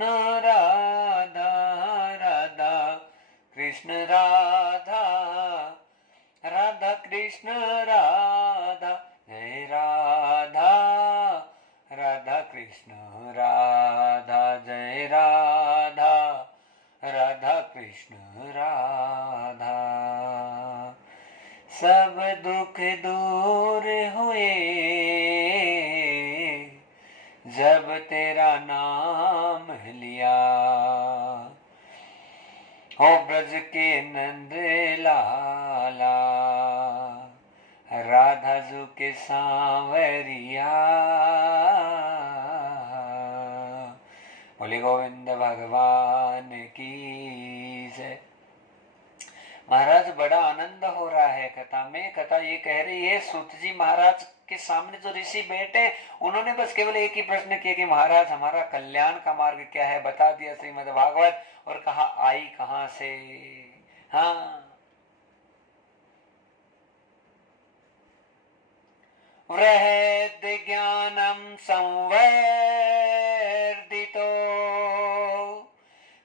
कृष्ण राधा राधा कृष्ण राधा राधा कृष्ण राधा जय राधा राधा कृष्ण राधा जय राधा राधा कृष्ण राधा। सब दुख दूर हुए जब तेरा नाम लिया, हो ब्रज के नंद लाला राधा जू के सांवरिया। बोले गोविंद भगवान की जय। महाराज बड़ा आनंद हो रहा है कथा में। कथा ये कह रही है सूत जी महाराज के सामने जो ऋषि बैठे उन्होंने बस केवल एक ही प्रश्न किया कि महाराज हमारा कल्याण का मार्ग क्या है, बता दिया श्रीमद् भागवत, और कहा आई कहां से। हाँ, वृहद ज्ञानम संवर्धितो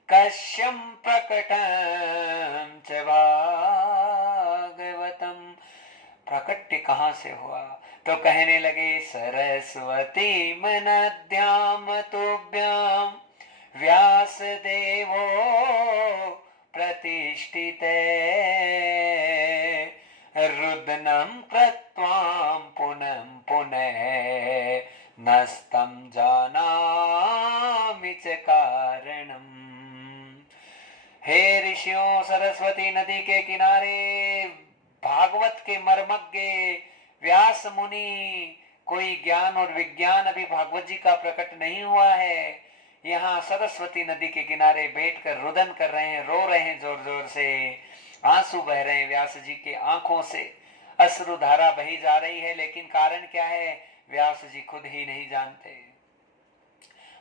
कश्यम प्रकटम च भागवतम। प्रकट्य कहां से हुआ? तो कहने लगे सरस्वती मनद्याम तुभ्याम व्यास देवो प्रतिष्ठिते रुदनम कृत्वाम पुनः पुनः नस्तम जानामि च कारणम। हे ऋषियों, सरस्वती नदी के किनारे भागवत के मर्मज्ञ व्यास मुनि, कोई ज्ञान और विज्ञान अभी भागवत जी का प्रकट नहीं हुआ है। यहाँ सरस्वती नदी के किनारे बैठकर रुदन कर रहे हैं, रो रहे हैं, जोर जोर से आंसू बह रहे हैं। व्यास जी के आंखों से अश्रुधारा बही जा रही है, लेकिन कारण क्या है व्यास जी खुद ही नहीं जानते।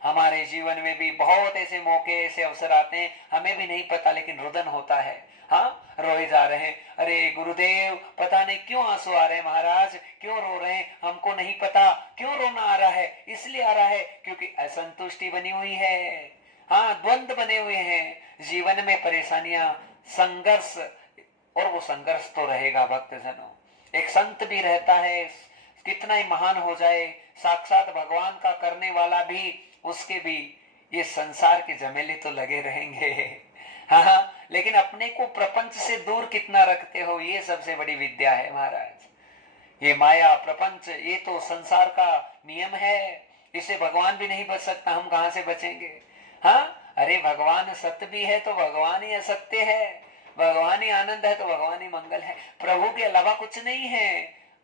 हमारे जीवन में भी बहुत ऐसे मौके, ऐसे अवसर आते हैं, हमें भी नहीं पता, लेकिन रुदन होता है। हाँ, रोए जा रहे हैं, अरे गुरुदेव पता नहीं क्यों आंसू आ रहे हैं, महाराज क्यों रो रहे हैं, हमको नहीं पता क्यों रोना आ रहा है। इसलिए आ रहा है क्योंकि असंतुष्टि बनी हुई है। हाँ, द्वंद्व बने हुए हैं जीवन में, परेशानियां, संघर्ष, और वो संघर्ष तो रहेगा भक्तजनों। एक संत भी रहता है, कितना ही महान हो जाए, साक्षात भगवान का करने वाला भी, उसके भी ये संसार के झमेले तो लगे रहेंगे। हाँ, लेकिन अपने को प्रपंच से दूर कितना रखते हो, ये सबसे बड़ी विद्या है महाराज। ये माया प्रपंच, ये तो संसार का नियम है, इसे भगवान भी नहीं बच सकता, हम कहां से बचेंगे। हाँ, अरे भगवान सत्य भी है तो भगवान ही असत्य है, भगवान ही आनंद है तो भगवान ही मंगल है, प्रभु के अलावा कुछ नहीं है।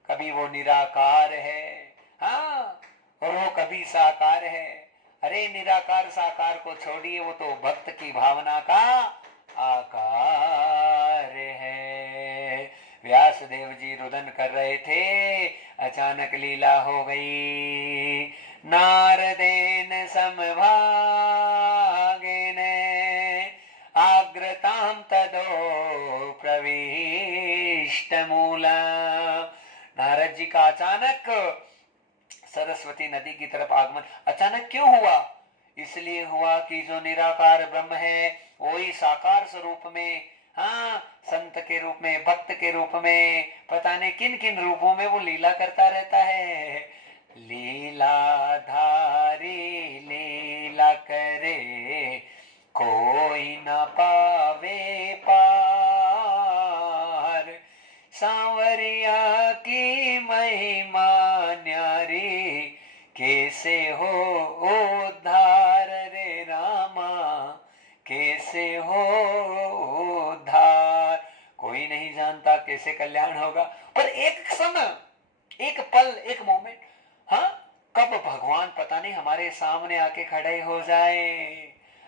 कभी वो निराकार है, हाँ, और वो कभी साकार है। अरे निराकार साकार को छोड़िए, वो तो भक्त की भावना का आकार है। व्यास देव जी रुदन कर रहे थे, अचानक लीला हो गई। नारदेन समभागेन आग्रताम तदो प्रविष्ट मूला। नारद जी का अचानक सरस्वती नदी की तरफ आगमन अचानक क्यों हुआ? इसलिए हुआ कि जो निराकार ब्रह्म है वही साकार स्वरूप में, हाँ, संत के रूप में, भक्त के रूप में, पता नहीं किन किन रूपों में वो लीला करता रहता है। लीलाधारी लीला करे कोई न पावे पार, सांवरिया की महिमा न्यारी कैसे हो उद्धार रे रामा, कैसे हो उद्धार। कोई नहीं जानता कैसे कल्याण होगा, पर एक समय, एक पल, एक मोमेंट, हाँ, कब भगवान पता नहीं हमारे सामने आके खड़े हो जाए।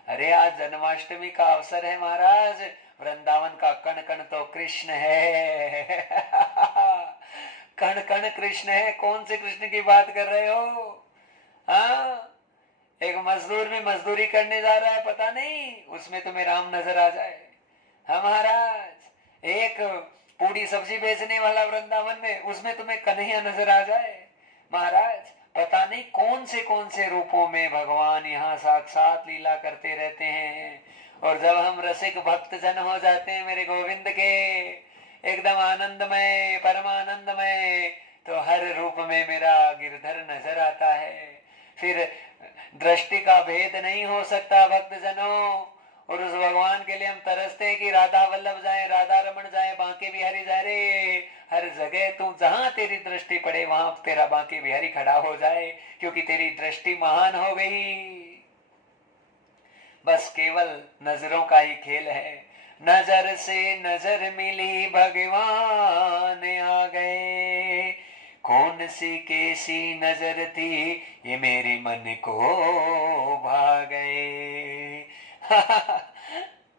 अरे आज जन्माष्टमी का अवसर है महाराज, वृंदावन का कण कण तो कृष्ण है। कण कण कृष्ण है। कौन से कृष्ण की बात कर रहे हो? हाँ, एक मजदूर में मजदूरी करने जा रहा है, पता नहीं उसमें तुम्हें राम नजर आ जाए। हाँ महाराज, एक पूरी सब्जी बेचने वाला वृंदावन में, उसमें तुम्हें कन्हैया नजर आ जाए। महाराज पता नहीं कौन से रूपों में भगवान यहाँ साक्षात लीला करते रहते हैं। और जब हम रसिक भक्त जन हो जाते हैं मेरे गोविंद के, एकदम आनंदमय परमानंदमय, तो हर रूप में मेरा गिरधर नजर आता है। फिर दृष्टि का भेद नहीं हो सकता भक्त जनों। और उस भगवान के लिए हम तरसते हैं कि राधा वल्लभ जाए, राधा रमन जाए, बांके बिहारी जाए। रे हर जगह तू जहां तेरी दृष्टि पड़े वहां तेरा बांके बिहारी खड़ा हो जाए, क्योंकि तेरी दृष्टि महान हो गई। बस केवल नजरों का ही खेल है। नजर से नजर मिली भगवान आ गए, कौन सी कैसी नजर थी ये मेरे मन को भा गए।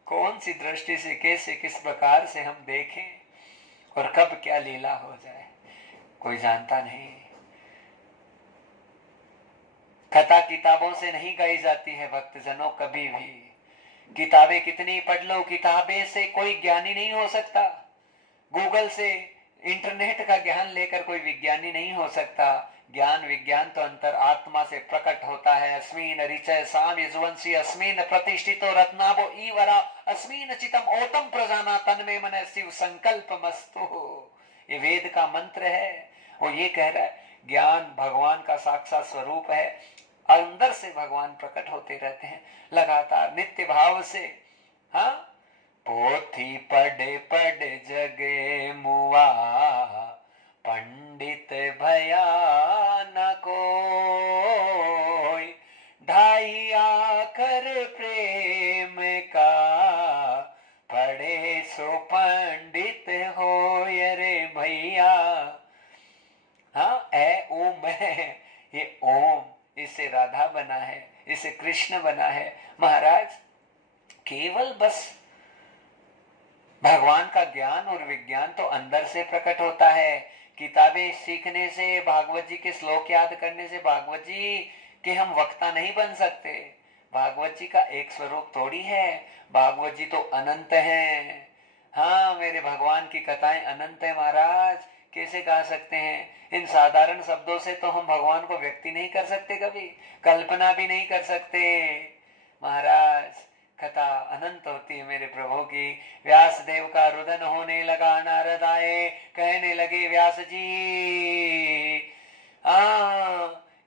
कौन सी दृष्टि से कैसे किस प्रकार से हम देखें और कब क्या लीला हो जाए कोई जानता नहीं। कथा किताबों से नहीं गाई जाती है भक्तजनों, कभी भी। किताबें कितनी पढ़ लो, किताबें से कोई ज्ञानी नहीं हो सकता। गूगल से इंटरनेट का ज्ञान लेकर कोई विज्ञानी नहीं हो सकता। ज्ञान विज्ञान तो अंतर आत्मा से प्रकट होता है। अस्मिन ऋचय साम यजुवंशी अस्मिन प्रतिष्ठितो रत्नाभो ईवरा अस्मिन चितम ओतम प्रजाना तन्मे मन शिव संकल्प मस्तु। ये वेद का मंत्र है। वो ये कह रहा है ज्ञान भगवान का साक्षात स्वरूप है। अंदर से भगवान प्रकट होते रहते हैं लगातार नित्य भाव से। हाँ, पोथी पढ़े पढ़े जगे मुआ, पंडित भया न कोई, ढाई आखर प्रेम का, पढ़े सो पंडित हो रे भैया। हाँ, ए ओम है, ये ओम, इससे राधा बना है, इससे कृष्ण बना है। महाराज केवल बस भगवान का ज्ञान और विज्ञान तो अंदर से प्रकट होता है। किताबें सीखने से, भागवत जी के श्लोक याद करने से भागवत जी के हम वक्ता नहीं बन सकते। भागवत जी का एक स्वरूप थोड़ी है, भागवत जी तो अनंत हैं। हाँ, मेरे भगवान की कथाएं अनंत है महाराज, कैसे गा सकते हैं? इन साधारण शब्दों से तो हम भगवान को व्यक्ति नहीं कर सकते, कभी कल्पना भी नहीं कर सकते। महाराज कथा अनंत होती है मेरे प्रभु की। व्यास देव का रुदन होने लगा, नारद आए, कहने लगे व्यास जी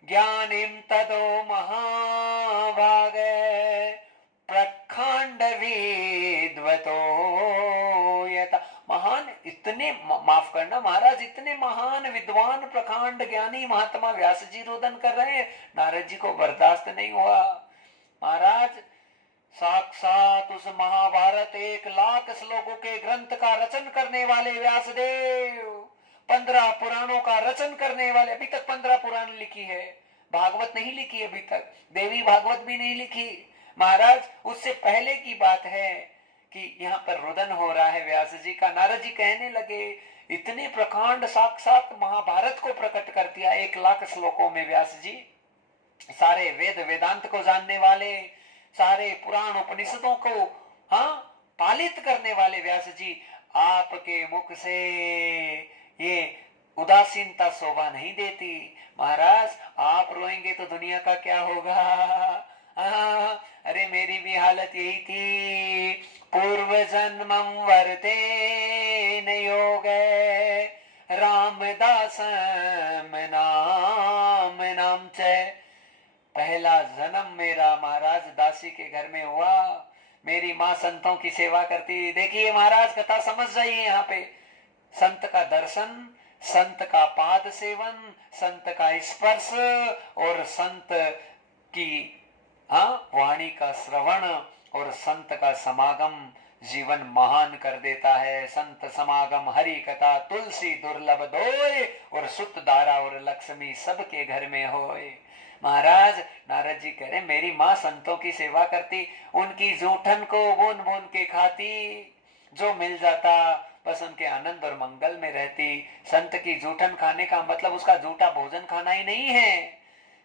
ज्ञानिम तदो महाभाग प्रखंड विद्वतो यथा। महान, इतने माफ करना महाराज, इतने महान विद्वान प्रखंड ज्ञानी महात्मा व्यास जी रुदन कर रहे हैं, नारद जी को बर्दाश्त नहीं हुआ। महाराज साक्षात उस महाभारत 1,00,000 श्लोकों के ग्रंथ का रचन करने वाले व्यासदेव, 15 पुराणों का रचन करने वाले, अभी तक 15 पुराण लिखी है, भागवत नहीं लिखी अभी तक, देवी भागवत भी नहीं लिखी। महाराज उससे पहले की बात है कि यहाँ पर रुदन हो रहा है व्यास जी का। नारद जी कहने लगे इतने प्रकांड साक्षात महाभारत को प्रकट कर दिया 1,00,000 श्लोकों में व्यास जी। सारे वेद वेदांत को जानने वाले, सारे पुराण उपनिषदों को हाँ पालित करने वाले व्यास जी, आपके मुख से ये उदासीनता शोभा नहीं देती। महाराज आप रोएंगे तो दुनिया का क्या होगा? अरे मेरी भी हालत यही थी। पूर्व जन्मम वरते योग रामदास नाम नाम च। पहला जन्म मेरा महाराज दासी के घर में हुआ। मेरी माँ संतों की सेवा करती। देखिए महाराज कथा समझ जाइए, यहाँ पे संत का दर्शन, संत का पाद सेवन, संत का स्पर्श और संत की वाणी का श्रवण और संत का समागम जीवन महान कर देता है। संत समागम हरि कथा तुलसी दुर्लभ दोय और सुत धारा और लक्ष्मी सबके घर में होए। महाराज नारद जी कह रहे मेरी माँ संतों की सेवा करती, उनकी जूठन को बुन बुन के खाती, जो मिल जाता बस उनके आनंद और मंगल में रहती। संत की जूठन खाने का मतलब उसका जूठा भोजन खाना ही नहीं है।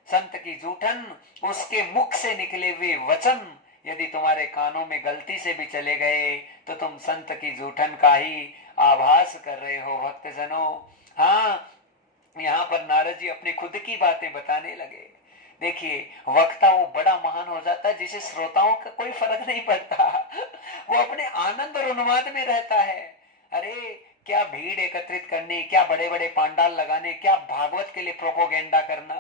संत की जूठन उसके मुख से निकले हुए वचन यदि तुम्हारे कानों में गलती से भी चले गए तो तुम संत की जूठन का ही आभास कर रहे हो भक्तजनों। हाँ, यहाँ पर नारद जी अपनी खुद की बातें बताने लगे। देखिए, वक्ता वो बड़ा महान हो जाता है जिसे श्रोताओं का कोई फर्क नहीं पड़ता। वो अपने आनंद और उन्माद में रहता है। अरे, क्या भीड़ एकत्रित करनी, क्या बड़े बड़े पांडाल लगाने, क्या भागवत के लिए प्रोपोगेंडा करना,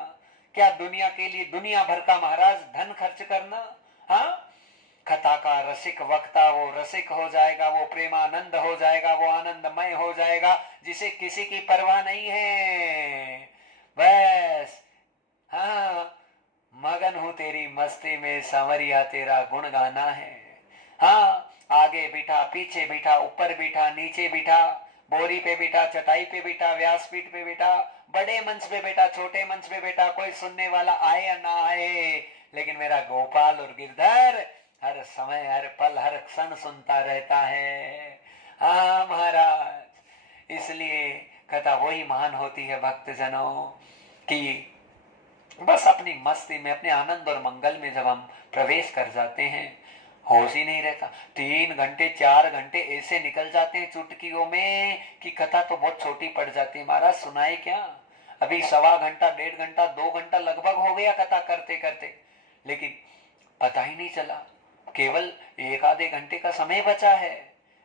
क्या दुनिया के लिए दुनिया भर का महाराज धन खर्च करना। हाँ, कथा का रसिक वक्ता वो रसिक हो जाएगा, वो प्रेमानंद हो जाएगा, वो आनंदमय हो जाएगा, जिसे किसी की परवाह नहीं है। बस, हाँ, मगन हूं तेरी मस्ती में, सांवरिया तेरा गुण गाना है। हाँ, आगे बिठा, पीछे बिठा, ऊपर बिठा, नीचे बिठा, बोरी पे बिठा, चटाई पे बिठा, व्यासपीठ पे बिठा, बड़े मंच पे बेटा, छोटे मंच पे बेटा, कोई सुनने वाला आए या ना आए, लेकिन मेरा गोपाल और गिरधर हर समय, हर पल, हर क्षण सुनता रहता है। हाँ महाराज, इसलिए कथा वही महान होती है भक्तजनों कि बस अपनी मस्ती में, अपने आनंद और मंगल में जब हम प्रवेश कर जाते हैं, होश ही नहीं रहता। 3 घंटे 4 घंटे ऐसे निकल जाते हैं चुटकियों में कि कथा तो बहुत छोटी पड़ जाती है। महाराज सुनाए क्या, अभी 1.25 घंटा, 1.5 घंटा, 2 घंटा लगभग हो गया कथा करते करते, लेकिन पता ही नहीं चला, केवल 1 आधे घंटे का समय बचा है।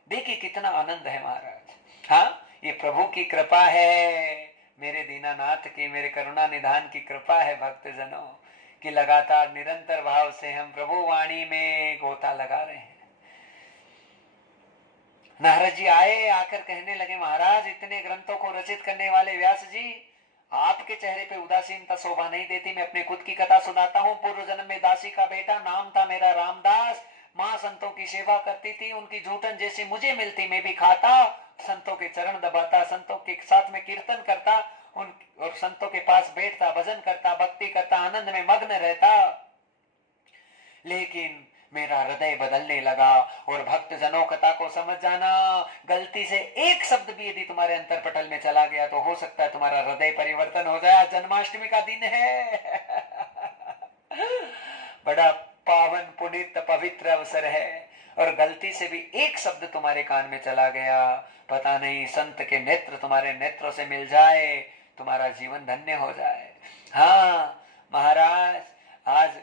देखिए कितना आनंद है महाराज। हाँ, ये प्रभु की कृपा है, मेरे दीनानाथ की, मेरे करुणा निधान की कृपा है भक्तजनों, कि लगातार निरंतर भाव से हम प्रभु वाणी में गोता लगा रहे हैं। नारद जी आए, आकर कहने लगे, महाराज इतने ग्रंथों को रचित करने वाले व्यास जी, आपके चेहरे पे उदासीनता शोभा नहीं देती। मैं अपने खुद की कथा सुनाता हूँ। पूर्व जन्म में दासी का बेटा, नाम था मेरा रामदास। माँ संतों की सेवा करती थी, उनकी जूठन जैसी मुझे मिलती मैं भी खाता, संतों के चरण दबाता, संतों के साथ में कीर्तन करता, उन और संतों के पास बैठता, भजन करता, भक्ति करता, आनंद में मग्न रहता। लेकिन मेरा हृदय बदलने लगा। और भक्त जनों, कथा को समझ जाना, गलती से एक शब्द भी यदि तुम्हारे अंतरपटल में चला गया तो हो सकता है तुम्हारा हृदय परिवर्तन हो जाए। जन्माष्टमी का दिन है। बड़ा पावन पुनीत पवित्र अवसर है, और गलती से भी एक शब्द तुम्हारे कान में चला गया, पता नहीं संत के नेत्र तुम्हारे नेत्रों से मिल जाए, तुम्हारा जीवन धन्य हो जाए। हाँ महाराज, आज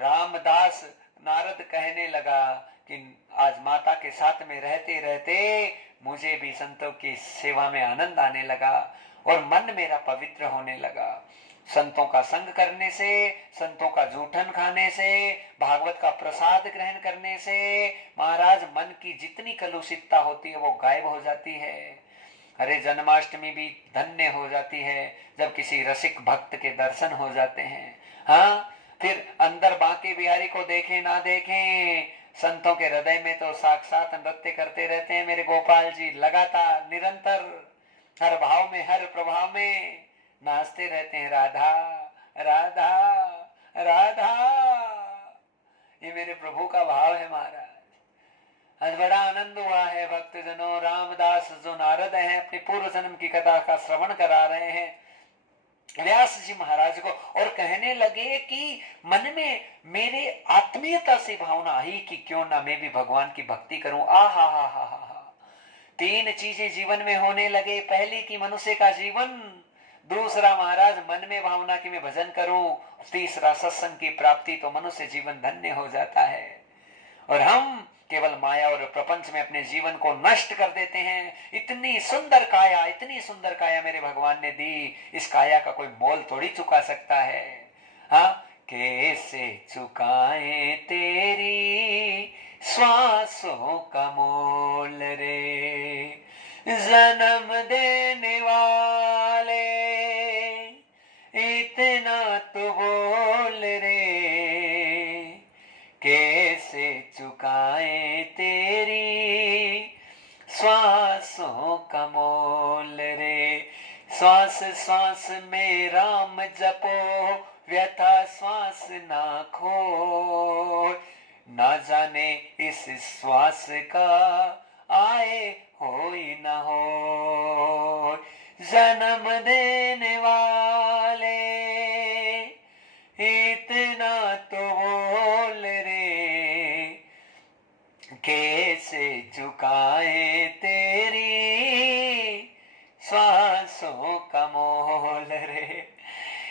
रामदास नारद कहने लगा कि आज माता के साथ में रहते रहते मुझे भी संतों की सेवा में आनंद आने लगा और मन मेरा पवित्र होने लगा। संतों का संग करने से, संतों का जूठन खाने से, भागवत का प्रसाद ग्रहण करने से महाराज मन की जितनी कलुषितता होती है वो गायब हो जाती है। अरे जन्माष्टमी भी धन्य हो जाती है जब किसी रसिक भक्त के दर्शन हो जाते हैं। हाँ, फिर अंदर बांके बिहारी को देखें ना देखें, संतों के हृदय में तो साक्षात नृत्य करते रहते हैं मेरे गोपाल जी। लगातार निरंतर हर भाव में, हर प्रभाव में नाचते रहते हैं, राधा राधा राधा। ये मेरे प्रभु का भाव है महाराज। आज बड़ा आनंद हुआ है भक्तजनों। रामदास जो नारद हैं अपनी पूर्व जन्म की कथा का श्रवण करा रहे हैं व्यास जी महाराज को, और कहने लगे कि मन में मेरे आत्मीयता से भावना आई कि क्यों ना मैं भी भगवान की भक्ति करूं। आ हा हा हा हा हा। 3 चीजें जीवन में होने लगे। पहली की मनुष्य का जीवन, दूसरा महाराज मन में भावना की मैं भजन करूं, तीसरा सत्संग की प्राप्ति, तो मनुष्य जीवन धन्य हो जाता है। और हम केवल माया और प्रपंच में अपने जीवन को नष्ट कर देते हैं। इतनी सुंदर काया, इतनी सुंदर काया मेरे भगवान ने दी, इस काया का कोई मोल थोड़ी चुका सकता है। हाँ, कैसे चुकाए तेरी श्वासों का मोल रे, जन्म देने वाले इतना तो बोल रे, कैसे चुकाए तेरी श्वासों का मोल रे। श्वास श्वास में राम जपो, व्यथा श्वास ना खो, ना जाने इस श्वास का आए हो ही ना हो। जन्म देने वाले इतना तो बोल रे, कैसे चुकाए तेरी श्वास सो कमोल रे।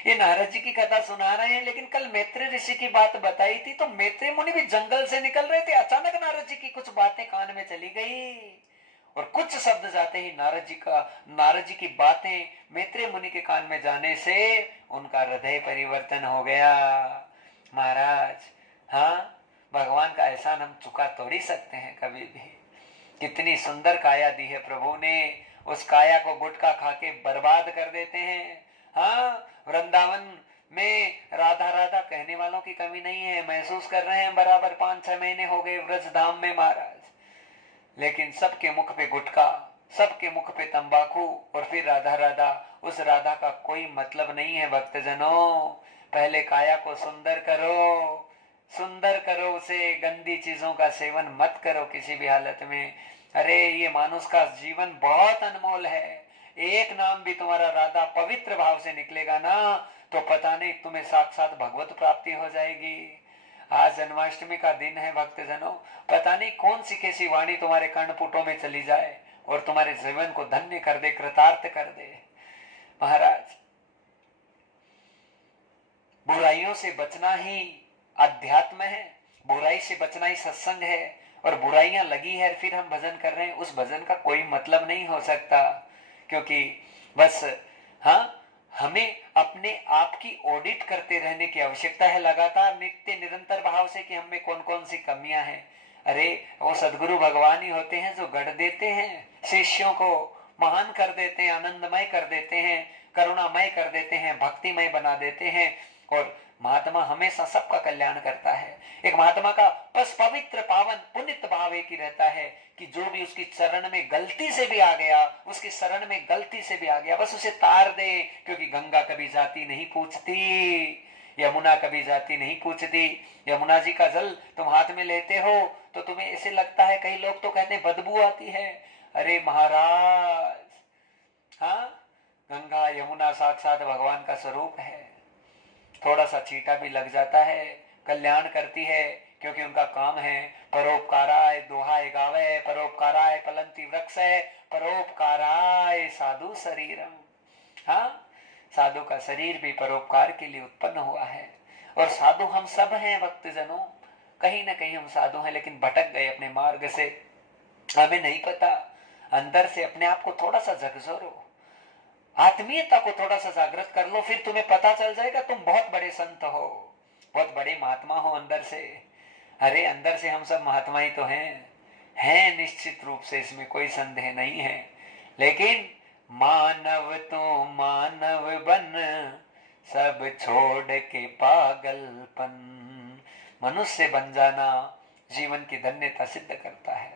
ये नारद जी की कथा सुना रहे हैं, लेकिन कल मैत्रेय ऋषि की बात बताई थी, तो मैत्रेय मुनि भी जंगल से निकल रहे थे, अचानक नारद जी की कुछ बातें कान में चली गई और कुछ शब्द जाते ही नारद जी की बातें मैत्रेय मुनि के कान में जाने से उनका हृदय परिवर्तन हो गया। महाराज, हाँ, भगवान का एहसान हम चुका थोड़ी सकते हैं कभी भी। कितनी सुंदर काया दी है प्रभु ने, उस काया को गुटखा खा के बर्बाद कर देते हैं। हाँ, वृंदावन में राधा राधा कहने वालों की कमी नहीं है, महसूस कर रहे हैं बराबर। 5-6 महीने हो गए व्रज धाम में महाराज, लेकिन सबके मुख पे गुटखा, सबके मुख पे तंबाकू और फिर राधा राधा। उस राधा का कोई मतलब नहीं है भक्तजनों। पहले काया को सुंदर करो, सुंदर करो उसे, गंदी चीजों का सेवन मत करो किसी भी हालत में। अरे ये मानुष का जीवन बहुत अनमोल है। एक नाम भी तुम्हारा राधा पवित्र भाव से निकलेगा ना, तो पता नहीं तुम्हें साक्षात भगवत प्राप्ति हो जाएगी। आज जन्माष्टमी का दिन है भक्तजनों, पता नहीं कौन सी कैसी वाणी तुम्हारे कर्णपुटों में चली जाए और तुम्हारे जीवन को धन्य कर दे, कृतार्थ कर दे। महाराज, बुराइयों से बचना ही अध्यात्म है, बुराई से बचना ही सत्संग है। और बुराइयां लगी है फिर हम भजन कर रहे हैं, उस भजन का कोई मतलब नहीं हो सकता। क्योंकि बस, हाँ, हमें अपने आप की ऑडिट करते रहने की आवश्यकता है, लगातार नित्य निरंतर भाव से कि हमें कौन कौन सी कमियां हैं। अरे वो सदगुरु भगवान ही होते हैं जो गढ़ देते हैं, शिष्यों को महान कर देते हैं, आनंदमय कर देते हैं, करुणामय कर देते हैं, भक्तिमय बना देते हैं। और महात्मा हमेशा सबका कल्याण करता है। एक महात्मा का बस पवित्र पावन पुनित भाव एक ही रहता है कि जो भी उसकी चरण में गलती से भी आ गया, उसकी शरण में गलती से भी आ गया, बस उसे तार दे। क्योंकि गंगा कभी जाति नहीं पूछती, यमुना कभी जाति नहीं पूछती। यमुना जी का जल तुम हाथ में लेते हो तो तुम्हें ऐसे लगता है, कई लोग तो कहते बदबू आती है। अरे महाराज, हाँ, गंगा यमुना साक्षात भगवान का स्वरूप है। थोड़ा सा छींटा भी लग जाता है, कल्याण करती है। क्योंकि उनका काम है परोपकाराय दोहाय गावे, परोपकाराय फलंती वृक्ष, परोपकाराय साधु शरीरम। हाँ, साधु का शरीर भी परोपकार के लिए उत्पन्न हुआ है। और साधु हम सब हैं भक्तजनों, कहीं ना कहीं हम साधु हैं, लेकिन भटक गए अपने मार्ग से, हमें नहीं पता। अंदर से अपने आप को थोड़ा सा झकझोरो, आत्मीयता को थोड़ा सा जागृत कर लो, फिर तुम्हें पता चल जाएगा तुम बहुत बड़े संत हो, बहुत बड़े महात्मा हो अंदर से। अरे अंदर से हम सब महात्मा ही तो हैं निश्चित रूप से, इसमें कोई संदेह नहीं है। लेकिन मानव तो मानव बन, सब छोड़ के पागलपन। मनुष्य बन जाना जीवन की धन्यता सिद्ध करता है।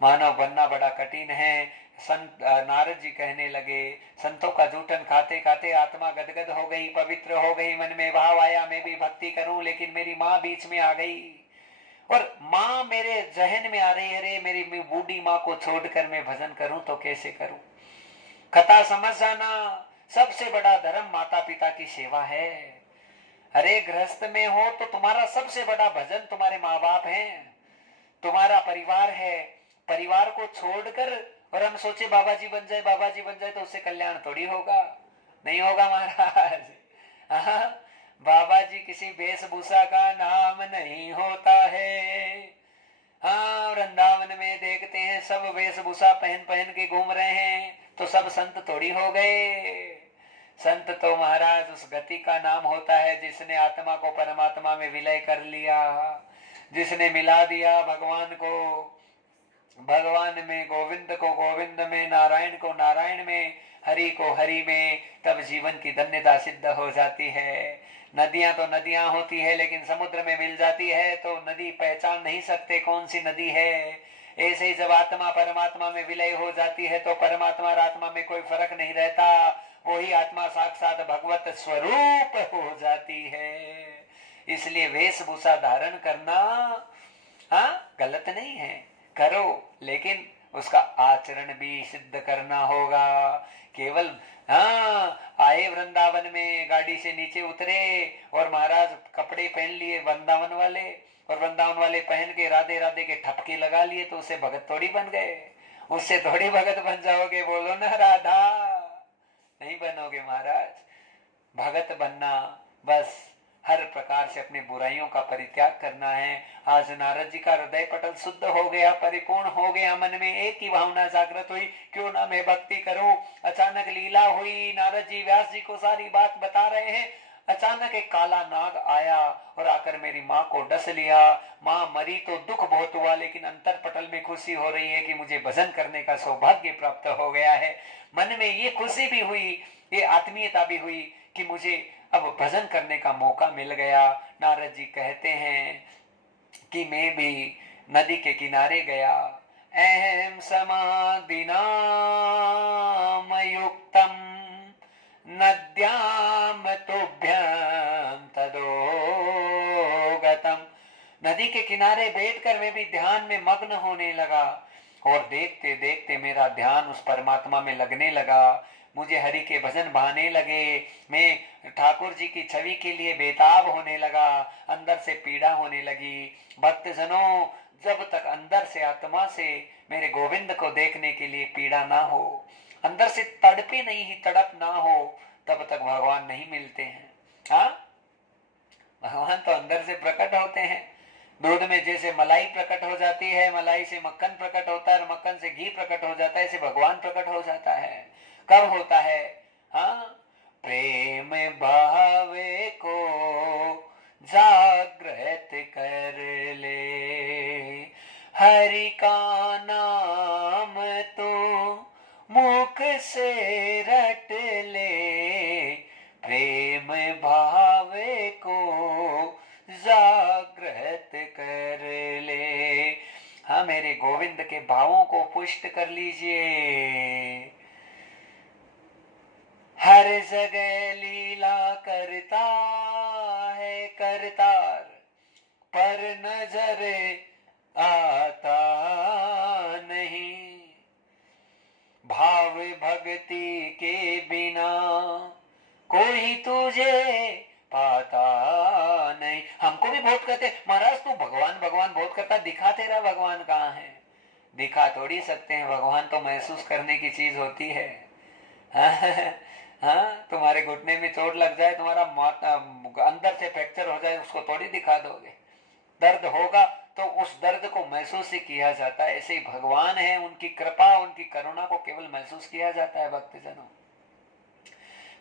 मानव बनना बड़ा कठिन है। संत नारद जी कहने लगे, संतों का जूठन खाते खाते आत्मा गदगद हो गई, पवित्र हो गई, मन में भाव आया मैं भी भक्ति करूं, लेकिन मेरी माँ बीच में आ गई और माँ मेरे जहन में आ रही है, अरे मेरी बूढ़ी माँ को छोड़कर मैं भजन करूं तो कैसे करूं। कथा समझ जाना, सबसे बड़ा धर्म माता पिता की सेवा है। अरे गृहस्थ में हो तो तुम्हारा सबसे बड़ा भजन तुम्हारे माँ बाप हैं, तुम्हारा परिवार है। परिवार को छोड़कर और हम सोचे बाबा जी बन जाए, बाबा जी बन जाए, तो उससे कल्याण थोड़ी होगा, नहीं होगा महाराज। बाबा जी किसी वेशभूषा का नाम नहीं होता है। हाँ, वृंदावन में देखते हैं सब वेशभूषा पहन पहन के घूम रहे हैं, तो सब संत थोड़ी हो गए। संत तो महाराज उस गति का नाम होता है जिसने आत्मा को परमात्मा में विलय कर लिया, जिसने मिला दिया भगवान को भगवान में, गोविंद को गोविंद में, नारायण को नारायण में, हरि को हरि में, तब जीवन की धन्यता सिद्ध हो जाती है। नदियां तो नदियां होती है, लेकिन समुद्र में मिल जाती है तो नदी पहचान नहीं सकते कौन सी नदी है। ऐसे ही जब आत्मा परमात्मा में विलय हो जाती है तो परमात्मा और आत्मा में कोई फर्क नहीं रहता, वही आत्मा साक्षात भगवत स्वरूप हो जाती है। इसलिए वेशभूषा धारण करना हाँ गलत नहीं है, करो, लेकिन उसका आचरण भी सिद्ध करना होगा। केवल हाँ आए वृंदावन में, गाड़ी से नीचे उतरे और महाराज कपड़े पहन लिए वृंदावन वाले, और वृंदावन वाले पहन के राधे राधे के ठपके लगा लिए, तो उससे भगत थोड़ी बन गए, उससे थोड़ी भगत बन जाओगे। बोलो ना राधा, नहीं बनोगे महाराज। भगत बनना, बस हर प्रकार से अपनी बुराइयों का परित्याग करना है। आज नारद जी का हृदय पटल शुद्ध हो गया, परिपूर्ण हो गया, मन में एक ही भावना जागृत हुई, क्यों ना मैं भक्ति करूं। अचानक लीला हुई, नारद जी व्यास जी को सारी बात बता रहे हैं। अचानक एक काला नाग आया और आकर मेरी माँ को डस लिया। माँ मरी तो दुख बहुत हुआ, लेकिन अंतर पटल में खुशी हो रही है कि मुझे भजन करने का सौभाग्य प्राप्त हो गया है। मन में ये खुशी भी हुई, ये आत्मीयता भी हुई कि मुझे अब भजन करने का मौका मिल गया। नारद जी कहते हैं कि मैं भी नदी के किनारे गया। अहम समाधि नाम युक्तम नद्याम तुभ्यम तदोगतम। नदी के किनारे बैठकर मैं भी ध्यान में मग्न होने लगा और देखते देखते मेरा ध्यान उस परमात्मा में लगने लगा। मुझे हरि के भजन भाने लगे। मैं ठाकुर जी की छवि के लिए बेताब होने लगा। अंदर से पीड़ा होने लगी। भक्तजनों, जब तक अंदर से आत्मा से मेरे गोविंद को देखने के लिए पीड़ा ना हो, अंदर से तड़पे नहीं ही तड़प ना हो, तब तक भगवान नहीं मिलते हैं। हाँ, भगवान तो अंदर से प्रकट होते हैं। दूध में जैसे मलाई प्रकट हो जाती है, मलाई से मक्खन प्रकट होता है, मक्खन से घी प्रकट हो जाता है, ऐसे भगवान प्रकट हो जाता है। कब होता है? हाँ, प्रेम भावे को जागृत कर ले, हरि का नाम तो मुख से रट ले, प्रेम भावे को जागृत कर ले। हाँ, मेरे गोविंद के भावों को पुष्ट कर लीजिए। हर जगह लीला करता है करतार, पर नजर आता नहीं। भाव भक्ति के बिना कोई तुझे पाता नहीं। हमको भी बहुत कहते महाराज तू भगवान भगवान बहुत करता, दिखा तेरा भगवान कहाँ है? दिखा थोड़ी सकते हैं, भगवान तो महसूस करने की चीज होती है। हाँ, तुम्हारे घुटने में चोट लग जाए, तुम्हारा अंदर से फ्रैक्चर हो जाए, उसको थोड़ी दिखा दोगे। दर्द होगा तो उस दर्द को महसूस ही किया जाता है। ऐसे ही भगवान है, उनकी कृपा उनकी करुणा को केवल महसूस किया जाता है। भक्तजनों,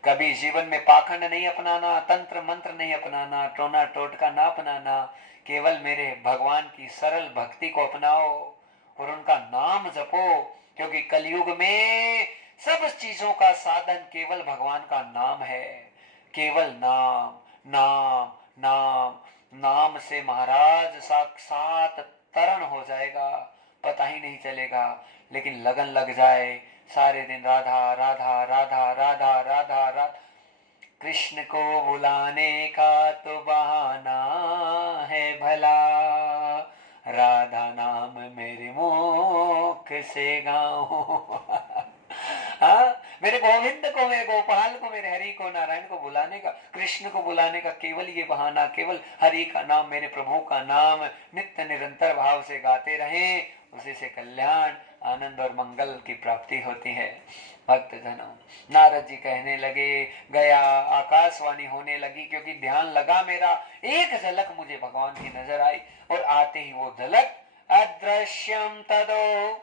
कभी जीवन में पाखंड नहीं अपनाना, तंत्र मंत्र नहीं अपनाना, टोना टोटका ना अपनाना। केवल मेरे भगवान की सरल भक्ति को अपनाओ और उनका नाम जपो, क्योंकि कलयुग में सब चीजों का साधन केवल भगवान का नाम है। केवल नाम नाम नाम। नाम से महाराज साक्षात तरण हो जाएगा, पता ही नहीं चलेगा। लेकिन लगन लग जाए, सारे दिन राधा राधा राधा राधा राधा राधा, कृष्ण को बुलाने का तो बहाना है भला, राधा नाम मेरे मुख से गाऊं। हाँ, मेरे गोविंद को, मेरे गोपाल को, मेरे हरि को, नारायण को बुलाने का, कृष्ण को बुलाने का केवल ये बहाना, केवल हरि का नाम, मेरे प्रभु का नाम नित्य निरंतर भाव से गाते रहें, उसी से कल्याण आनंद और मंगल की प्राप्ति होती है। भक्तजनों, नारद जी कहने लगे, गया आकाशवाणी होने लगी, क्योंकि ध्यान लगा मेरा। एक झलक मुझे भगवान की नजर आई और आते ही वो झलक अदृश्यम तदो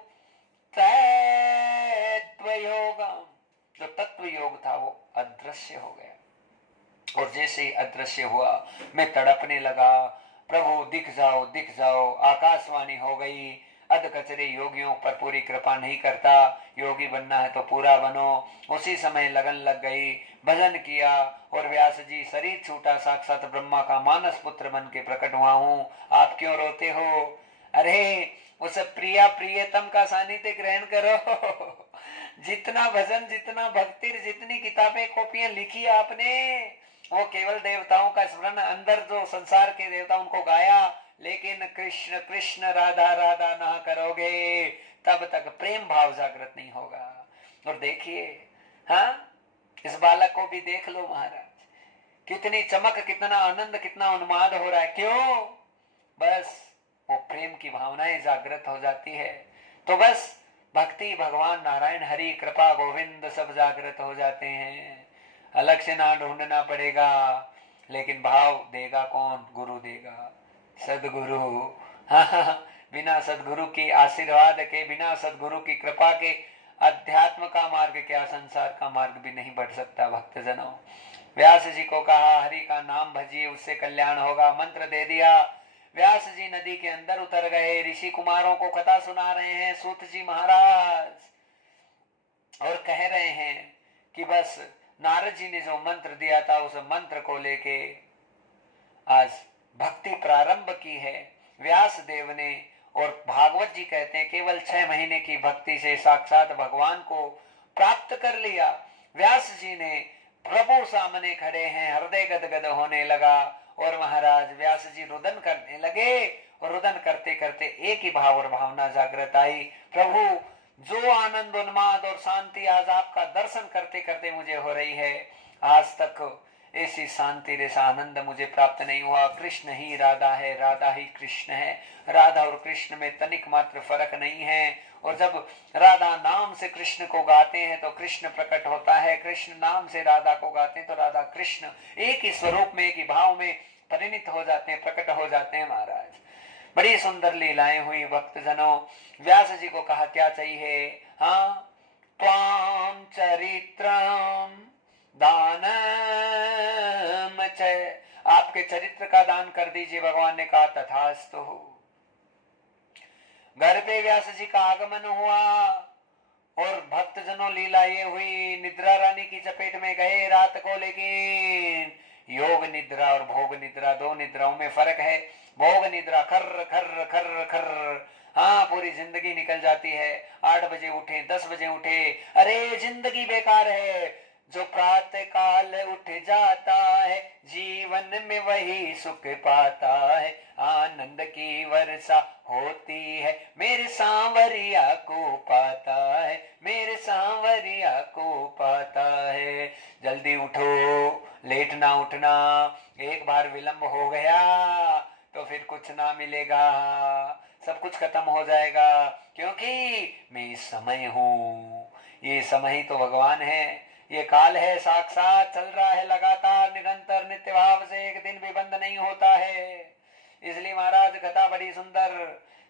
तत्व योगम, जो तत्व योग था वो अदृश्य हो गया। और जैसे ही अदृश्य हुआ, मैं तड़पने लगा, प्रभु दिख जाओ दिख जाओ। आकाशवाणी हो गई, अध कचरे योगियों पर पूरी कृपा नहीं करता, योगी बनना है तो पूरा बनो। उसी समय लगन लग गई, भजन किया और व्यास जी शरीर छूटा, साक्षात ब्रह्मा का मानस पुत्र बन के प्रकट हुआ हूँ। आप क्यों रोते हो? अरे उस प्रिया प्रियतम का सानिध्य ग्रहण करो। जितना भजन, जितना भक्ति, जितनी किताबें कॉपियां लिखी आपने, वो केवल देवताओं का स्मरण, अंदर जो संसार के देवता उनको गाया, लेकिन कृष्ण कृष्ण राधा राधा ना करोगे तब तक प्रेम भाव जागृत नहीं होगा। और देखिए, हाँ, इस बालक को भी देख लो महाराज, कितनी चमक, कितना आनंद, कितना उन्माद हो रहा है। क्यों? बस वो प्रेम की भावनाएं जागृत हो जाती है। तो बस भक्ति भगवान नारायण हरि कृपा गोविंद सब जागृत हो जाते हैं। अलग से ना ढूंढना पड़ेगा, लेकिन भाव देगा कौन? गुरु देगा, सदगुरु। हाँ, बिना सदगुरु की आशीर्वाद के, बिना सदगुरु की कृपा के अध्यात्म का मार्ग क्या, संसार का मार्ग भी नहीं बढ़ सकता। भक्तजनों, व्यास जी को कहा हरि का नाम भजिए, उससे कल्याण होगा। मंत्र दे दिया। व्यास जी नदी के अंदर उतर गए। ऋषि कुमारों को कथा सुना रहे हैं सूत जी महाराज, और कह रहे हैं कि बस नारद जी ने जो मंत्र दिया था उस मंत्र को लेके आज भक्ति प्रारंभ की है व्यास देव ने। और भागवत जी कहते हैं केवल 6 महीने की भक्ति से साक्षात भगवान को प्राप्त कर लिया। व्यास जी ने प्रभु सामने खड़े हैं, हृदय गदगद होने लगा और महाराज व्यास जी रुदन करने लगे। और रुदन करते करते एक ही भाव और भावना जागृत आई, प्रभु जो आनंद उन्माद और शांति आज आपका दर्शन करते करते मुझे हो रही है, आज तक ऐसी शांति जैसा आनंद मुझे प्राप्त नहीं हुआ। कृष्ण ही राधा है, राधा ही कृष्ण है। राधा और कृष्ण में तनिक मात्र फर्क नहीं है। और जब राधा नाम से कृष्ण को गाते हैं तो कृष्ण प्रकट होता है, कृष्ण नाम से राधा को गाते हैं तो राधा कृष्ण एक ही स्वरूप में, एक ही भाव में परिणित हो जाते हैं, प्रकट हो जाते हैं। महाराज बड़ी सुंदर लीलाएं हुई। भक्तजनों, व्यास जी को कहा क्या चाहिए? हाँ, त्वाम चरित्रम दानम च, आपके चरित्र का दान कर दीजिए। भगवान ने कहा तथास्तु। घर पे व्यास जी का आगमन हुआ और भक्तजनों लीला ये हुई, निद्रा रानी की चपेट में गए रात को। लेकिन योग निद्रा और भोग निद्रा, दो निद्राओं में फर्क है। भोग निद्रा खर खर खर खर, हाँ पूरी जिंदगी निकल जाती है। 8 बजे उठे, 10 बजे उठे, अरे जिंदगी बेकार है। जो प्रातः काल उठ जाता है जीवन में वही सुख पाता है। आनंद की वर्षा होती है मेरे सांवरिया को पाता है, मेरे सांवरिया को पाता है। जल्दी उठो, लेट ना उठना। एक बार विलंब हो गया तो फिर कुछ ना मिलेगा, सब कुछ खत्म हो जाएगा। क्योंकि मैं इस समय हूँ, ये समय ही तो भगवान है, ये काल है साक्षात, चल रहा है लगातार निरंतर नित्य भाव से, एक दिन भी बंद नहीं होता है। इसलिए महाराज कथा बड़ी सुंदर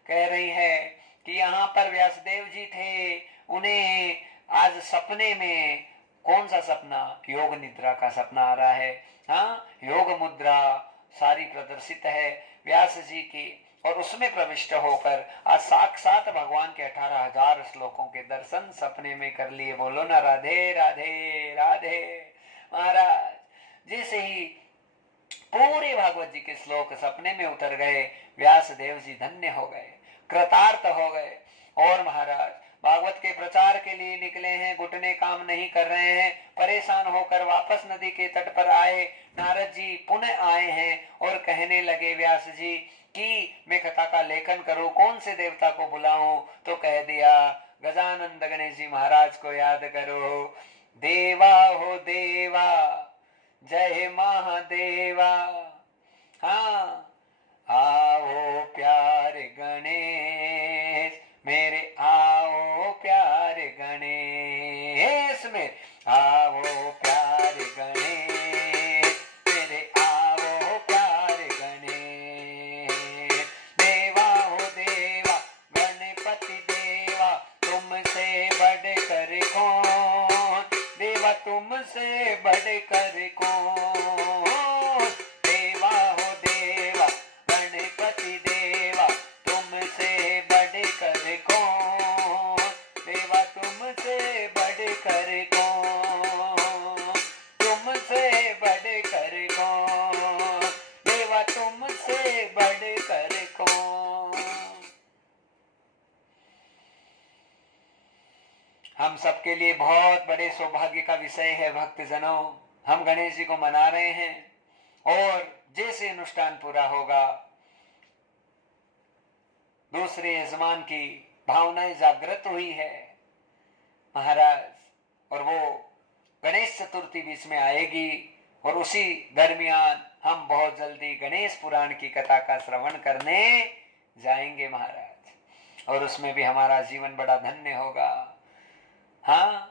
कह रही है कि यहाँ पर व्यासदेव जी थे, उन्हें आज सपने में कौन सा सपना? योग निद्रा का सपना आ रहा है। हाँ, योग मुद्रा सारी प्रदर्शित है व्यास जी की, और उसमें प्रविष्ट होकर आज साक्षात भगवान के 18,000 श्लोकों के दर्शन सपने में कर लिए। बोलो ना राधे राधे राधे। महाराज जैसे ही पूरे भागवत जी के श्लोक सपने में उतर गए, व्यास देव जी धन्य हो गए, कृतार्थ हो गए। और महाराज भागवत के प्रचार के लिए निकले हैं, घुटने काम नहीं कर रहे हैं, परेशान होकर वापस नदी के तट पर आए। नारद जी पुनः आए हैं और कहने लगे व्यास जी कि मैं कथा का लेखन करूं, कौन से देवता को बुलाऊं? तो कह दिया गजानंद गणेश जी महाराज को याद करो। देवा हो देवा, जय महादेवा। हाँ, आओ प्यारे गणेश मेरे, आओ प्यारे गणेश मेरे, आओ प्यारे गणेश मेरे, आओ प्यारे गणेश। देवा हो देवा, गणपति देवा, तुमसे बढ़कर कौन? देवा तुमसे बढ़कर कौन? देवा हो देवा, गणपति देवा, तुमसे बढ़कर कौन? देवा तुमसे बढ़कर कौन? तुमसे बढ़कर कौन? देवा तुमसे बढ़कर कौन? हम सबके लिए बहुत बड़े सौभाग्य का विषय है भक्तजनों। हम गणेश जी को मना रहे हैं और जैसे अनुष्ठान पूरा होगा दूसरे यजमान की भावनाएं जागृत हुई है महाराज, और वो गणेश चतुर्थी बीच में आएगी और उसी दरमियान हम बहुत जल्दी गणेश पुराण की कथा का श्रवण करने जाएंगे महाराज। और उसमें भी हमारा जीवन बड़ा धन्य होगा। हाँ,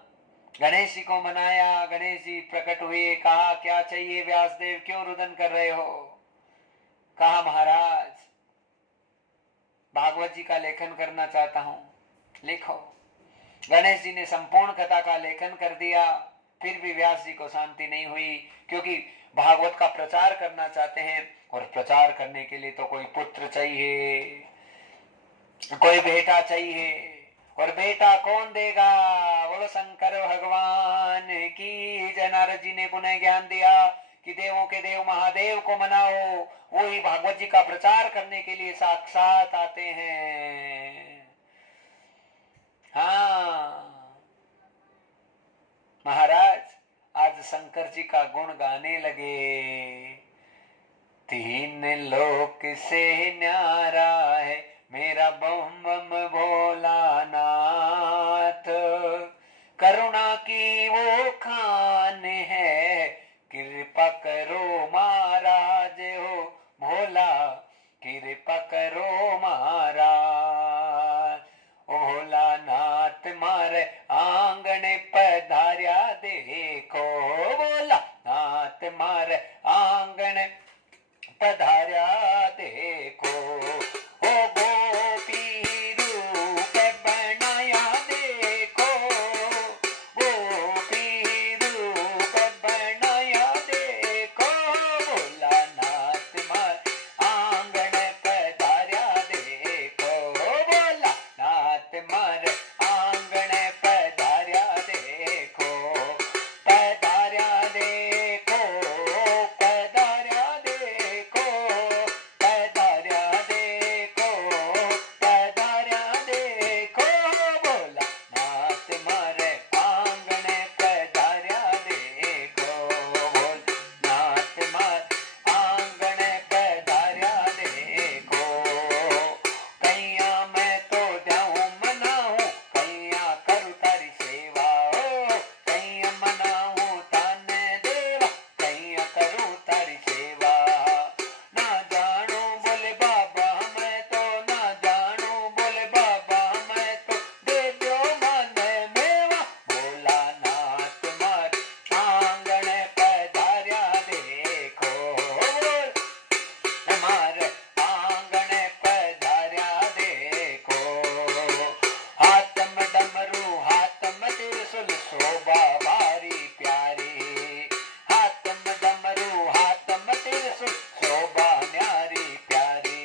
गणेश जी को मनाया, गणेश जी प्रकट हुए, कहा क्या चाहिए व्यासदेव, क्यों रुदन कर रहे हो? कहा महाराज भागवत जी का लेखन करना चाहता हूं, लिखो। गणेश जी ने संपूर्ण कथा का लेखन कर दिया, फिर भी व्यास जी को शांति नहीं हुई, क्योंकि भागवत का प्रचार करना चाहते हैं, और प्रचार करने के लिए तो कोई पुत्र चाहिए, कोई बेटा चाहिए, और बेटा कौन देगा? बोलो शंकर भगवान की जय। नारद जी ने पुनः ज्ञान दिया कि देवों के देव महादेव को मनाओ, वो ही भागवत जी का प्रचार करने के लिए साक्षात आते हैं। हाँ महाराज, आज शंकर जी का गुण गाने लगे। तीन लोक से न्यारा है मेरा बम बम भोलानाथ, करुणा की वो खान है, कृपा करो महाराज हो भोला, कृपा करो महाराज। भोलानाथ मारे आंगन पधार्या देखो, भोला नाथ मारे आंगन पधार्या देखो, ओ गोपी रूप बनाया देखो, गोपी रूप बनाया देखो, भोलानाथ मारे आंगन पधार्या देखो, भोलानाथ मारे आंगन पधार्या देखो, पधार्या देखो, पधार्या देखो, पधार्या देखो, पधार्या देखो, भोलानाथ मारे आंगन पधार्या देखो, भोलानाथ मारे आंगन पधार्या देखो। कैया मैं तो जाऊं मनाऊं, कैया करूं तारी सेवा हो, कैया मनाऊं ताने देवा, कैया करूं तारी सेवा। ना जानू बोले बाबा मैं तो, ना जानू बोले बाबा मैं तो, दे दो मन मेवा, भोलानाथ मारे आंगन पधार्या देखो, हमारे आंगन पधार्या देखो। हाथ में डमरू हाथ में त्रिशूल शोभा भारी प्यारी, हाथ में डमरू हाथ में त्रिशूल शोभा न्यारी प्यारी।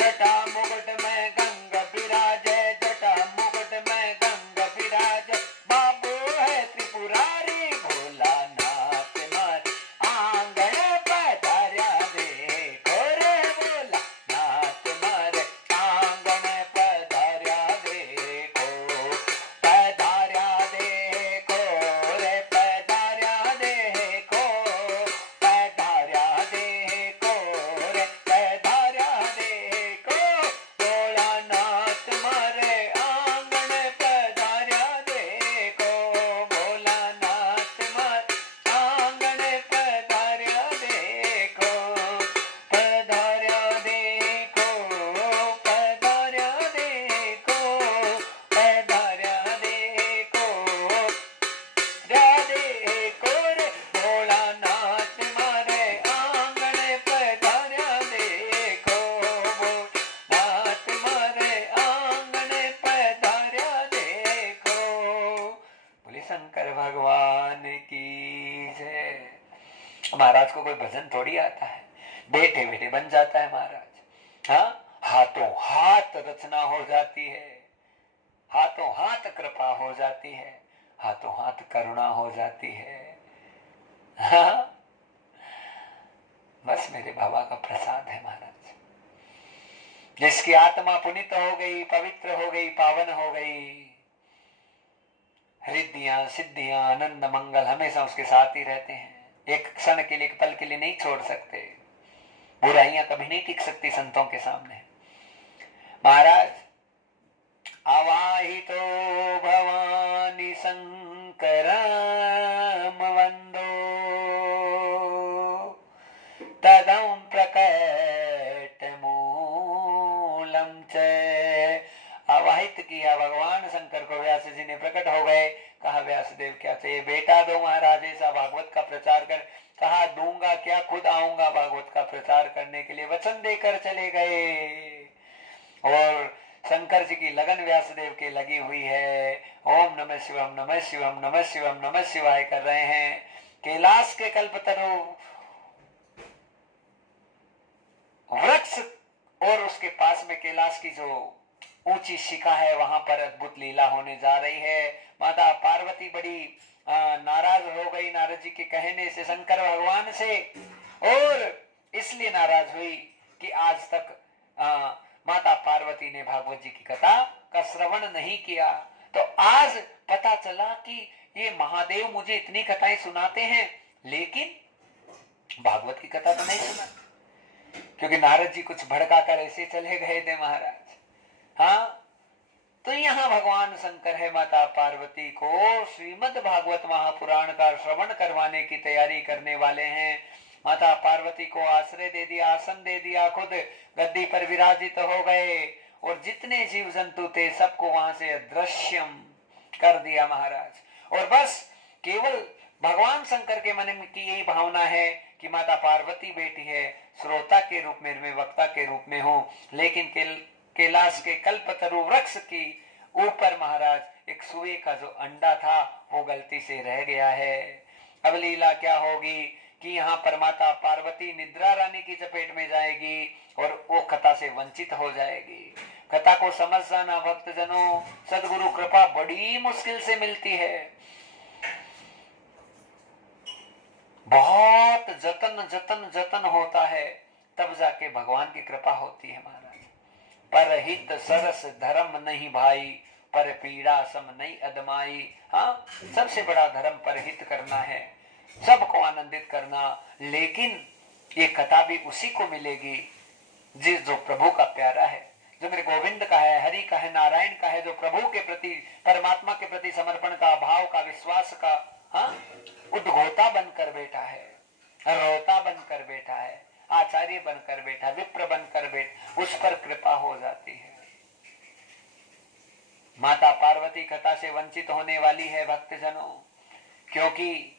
जटा मुकुट में गंग विराजे, जटा मुकुट में गंग विराजे, बाबू है त्रिपुरारी, भोलानाथ मारे आंगन पधार्या देखो रे, भोलानाथ मारे आंगन पधार्या देखो, पधार्या देखो रे, पधार्या देखो, पधार्या देखो रे, पधार्या देखो, भोलानाथ मारे आंगन पधार्या देखो, भोलानाथ मारे आंगन पधार्या देखो, पधार्या देखो, पधार्या देखो, पधार्या देखो, राधे को रे, भोलानाथ मारे आंगन पधार्या देखो, भोलानाथ मारे आंगन पधार्या देखो। बोले शंकर भगवान की जय। महाराज को कोई भजन थोड़ी आता है, बैठे बैठे बन जाता है महाराज। हाँ, हाथों हाथ रचना हो जाती है, हाथों हाथ कृपा हो जाती है, हाथों हाथ करुणा हो जाती है। हाँ, बस मेरे बाबा का प्रसाद है महाराज। जिसकी आत्मा पुनीत हो गई, पवित्र हो गई, पावन हो गई, रिद्धियां सिद्धियां आनंद मंगल हमेशा उसके साथ ही रहते हैं। एक क्षण के लिए, एक पल के लिए नहीं छोड़ सकते। बुराइयां कभी नहीं टिक सकती संतों के सामने। महाराज आवाहितो भवानी शंकरम वंदो, तदं प्रकट मूलं च आवाहित किया भगवान शंकर को, व्यास जी ने प्रकट हो गए। कहा व्यासदेव क्या चाहिए? बेटा दो महाराज, ऐसा भागवत का प्रचार कर। कहा दूंगा क्या, खुद आऊंगा भागवत का प्रचार करने के लिए, वचन देकर चले गए। और शंकर जी की लगन व्यासदेव के लगी हुई है। ओम नमः शिवम नमः शिवम नमः शिवम नमः शिवाय कर रहे हैं। कैलाश के कल्पतरु वृक्ष और उसके पास में कैलाश की जो ऊंची शिखा है, वहां पर अद्भुत लीला होने जा रही है। माता पार्वती बड़ी नाराज हो गई नारद जी के कहने से शंकर भगवान से, और इसलिए नाराज हुई कि आज तक माता पार्वती ने भागवत जी की कथा का श्रवण नहीं किया। तो आज पता चला कि ये महादेव मुझे इतनी कथाएं सुनाते हैं, लेकिन भागवत की कथा तो नहीं सुना, क्योंकि नारद जी कुछ भड़का कर ऐसे चले गए थे महाराज। हाँ, तो यहाँ भगवान शंकर है माता पार्वती को श्रीमद् भागवत महापुराण का श्रवण करवाने की तैयारी करने वाले हैं। माता पार्वती को आश्रय दे दिया, आसन दे दिया, खुद गद्दी पर विराजित हो गए, और जितने जीव जंतु थे सबको वहां से अदृश्यम कर दिया महाराज। और बस केवल भगवान शंकर के मन की यही भावना है कि माता पार्वती बेटी है, श्रोता के रूप में, मैं वक्ता के रूप में हूं। लेकिन कैलाश के कल्पतरु वृक्ष की ऊपर महाराज एक सुए का जो अंडा था वो गलती से रह गया है। अब लीला क्या होगी कि यहाँ पर माता पार्वती निद्रा रानी की चपेट में जाएगी और वो कथा से वंचित हो जाएगी। कथा को समझ जाना भक्तजनों, सदगुरु कृपा बड़ी मुश्किल से मिलती है। बहुत जतन जतन जतन होता है, तब जाके भगवान की कृपा होती है महाराज। परहित सरस धर्म नहीं भाई, पर पीड़ा सम नहीं अदमाई। हाँ, सबसे बड़ा धर्म परहित करना है, सबको आनंदित करना। लेकिन ये कथा भी उसी को मिलेगी जो प्रभु का प्यारा है, जो मेरे गोविंद का है, हरि का है, नारायण का है, जो प्रभु के प्रति, परमात्मा के प्रति समर्पण का, भाव का, विश्वास का, हाँ, उद्घोता बनकर बैठा है, रोता बनकर बैठा है, आचार्य बनकर बैठा, विप्र बनकर बैठ, उस पर कृपा हो जाती है। माता पार्वती कथा से वंचित होने वाली है भक्तजनों, क्योंकि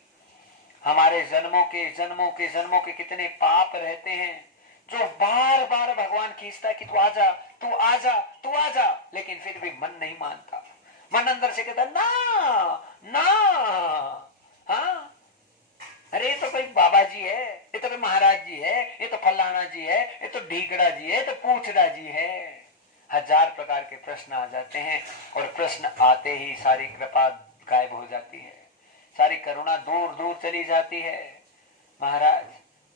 हमारे जन्मों के कितने पाप रहते हैं, जो बार बार भगवान खींचता है कि तू आजा, तू आजा, तू आजा, लेकिन फिर भी मन नहीं मानता। मन अंदर से कहता ना ना। हाँ, अरे ये तो कोई बाबा जी है, ये तो कोई महाराज जी है, ये तो फलाना जी है, ये तो ढीकड़ा जी है, ये तो पूछड़ा जी है। हजार प्रकार के प्रश्न आ जाते हैं, और प्रश्न आते ही सारी कृपा गायब हो जाती है, सारी करुणा दूर दूर चली जाती है। महाराज,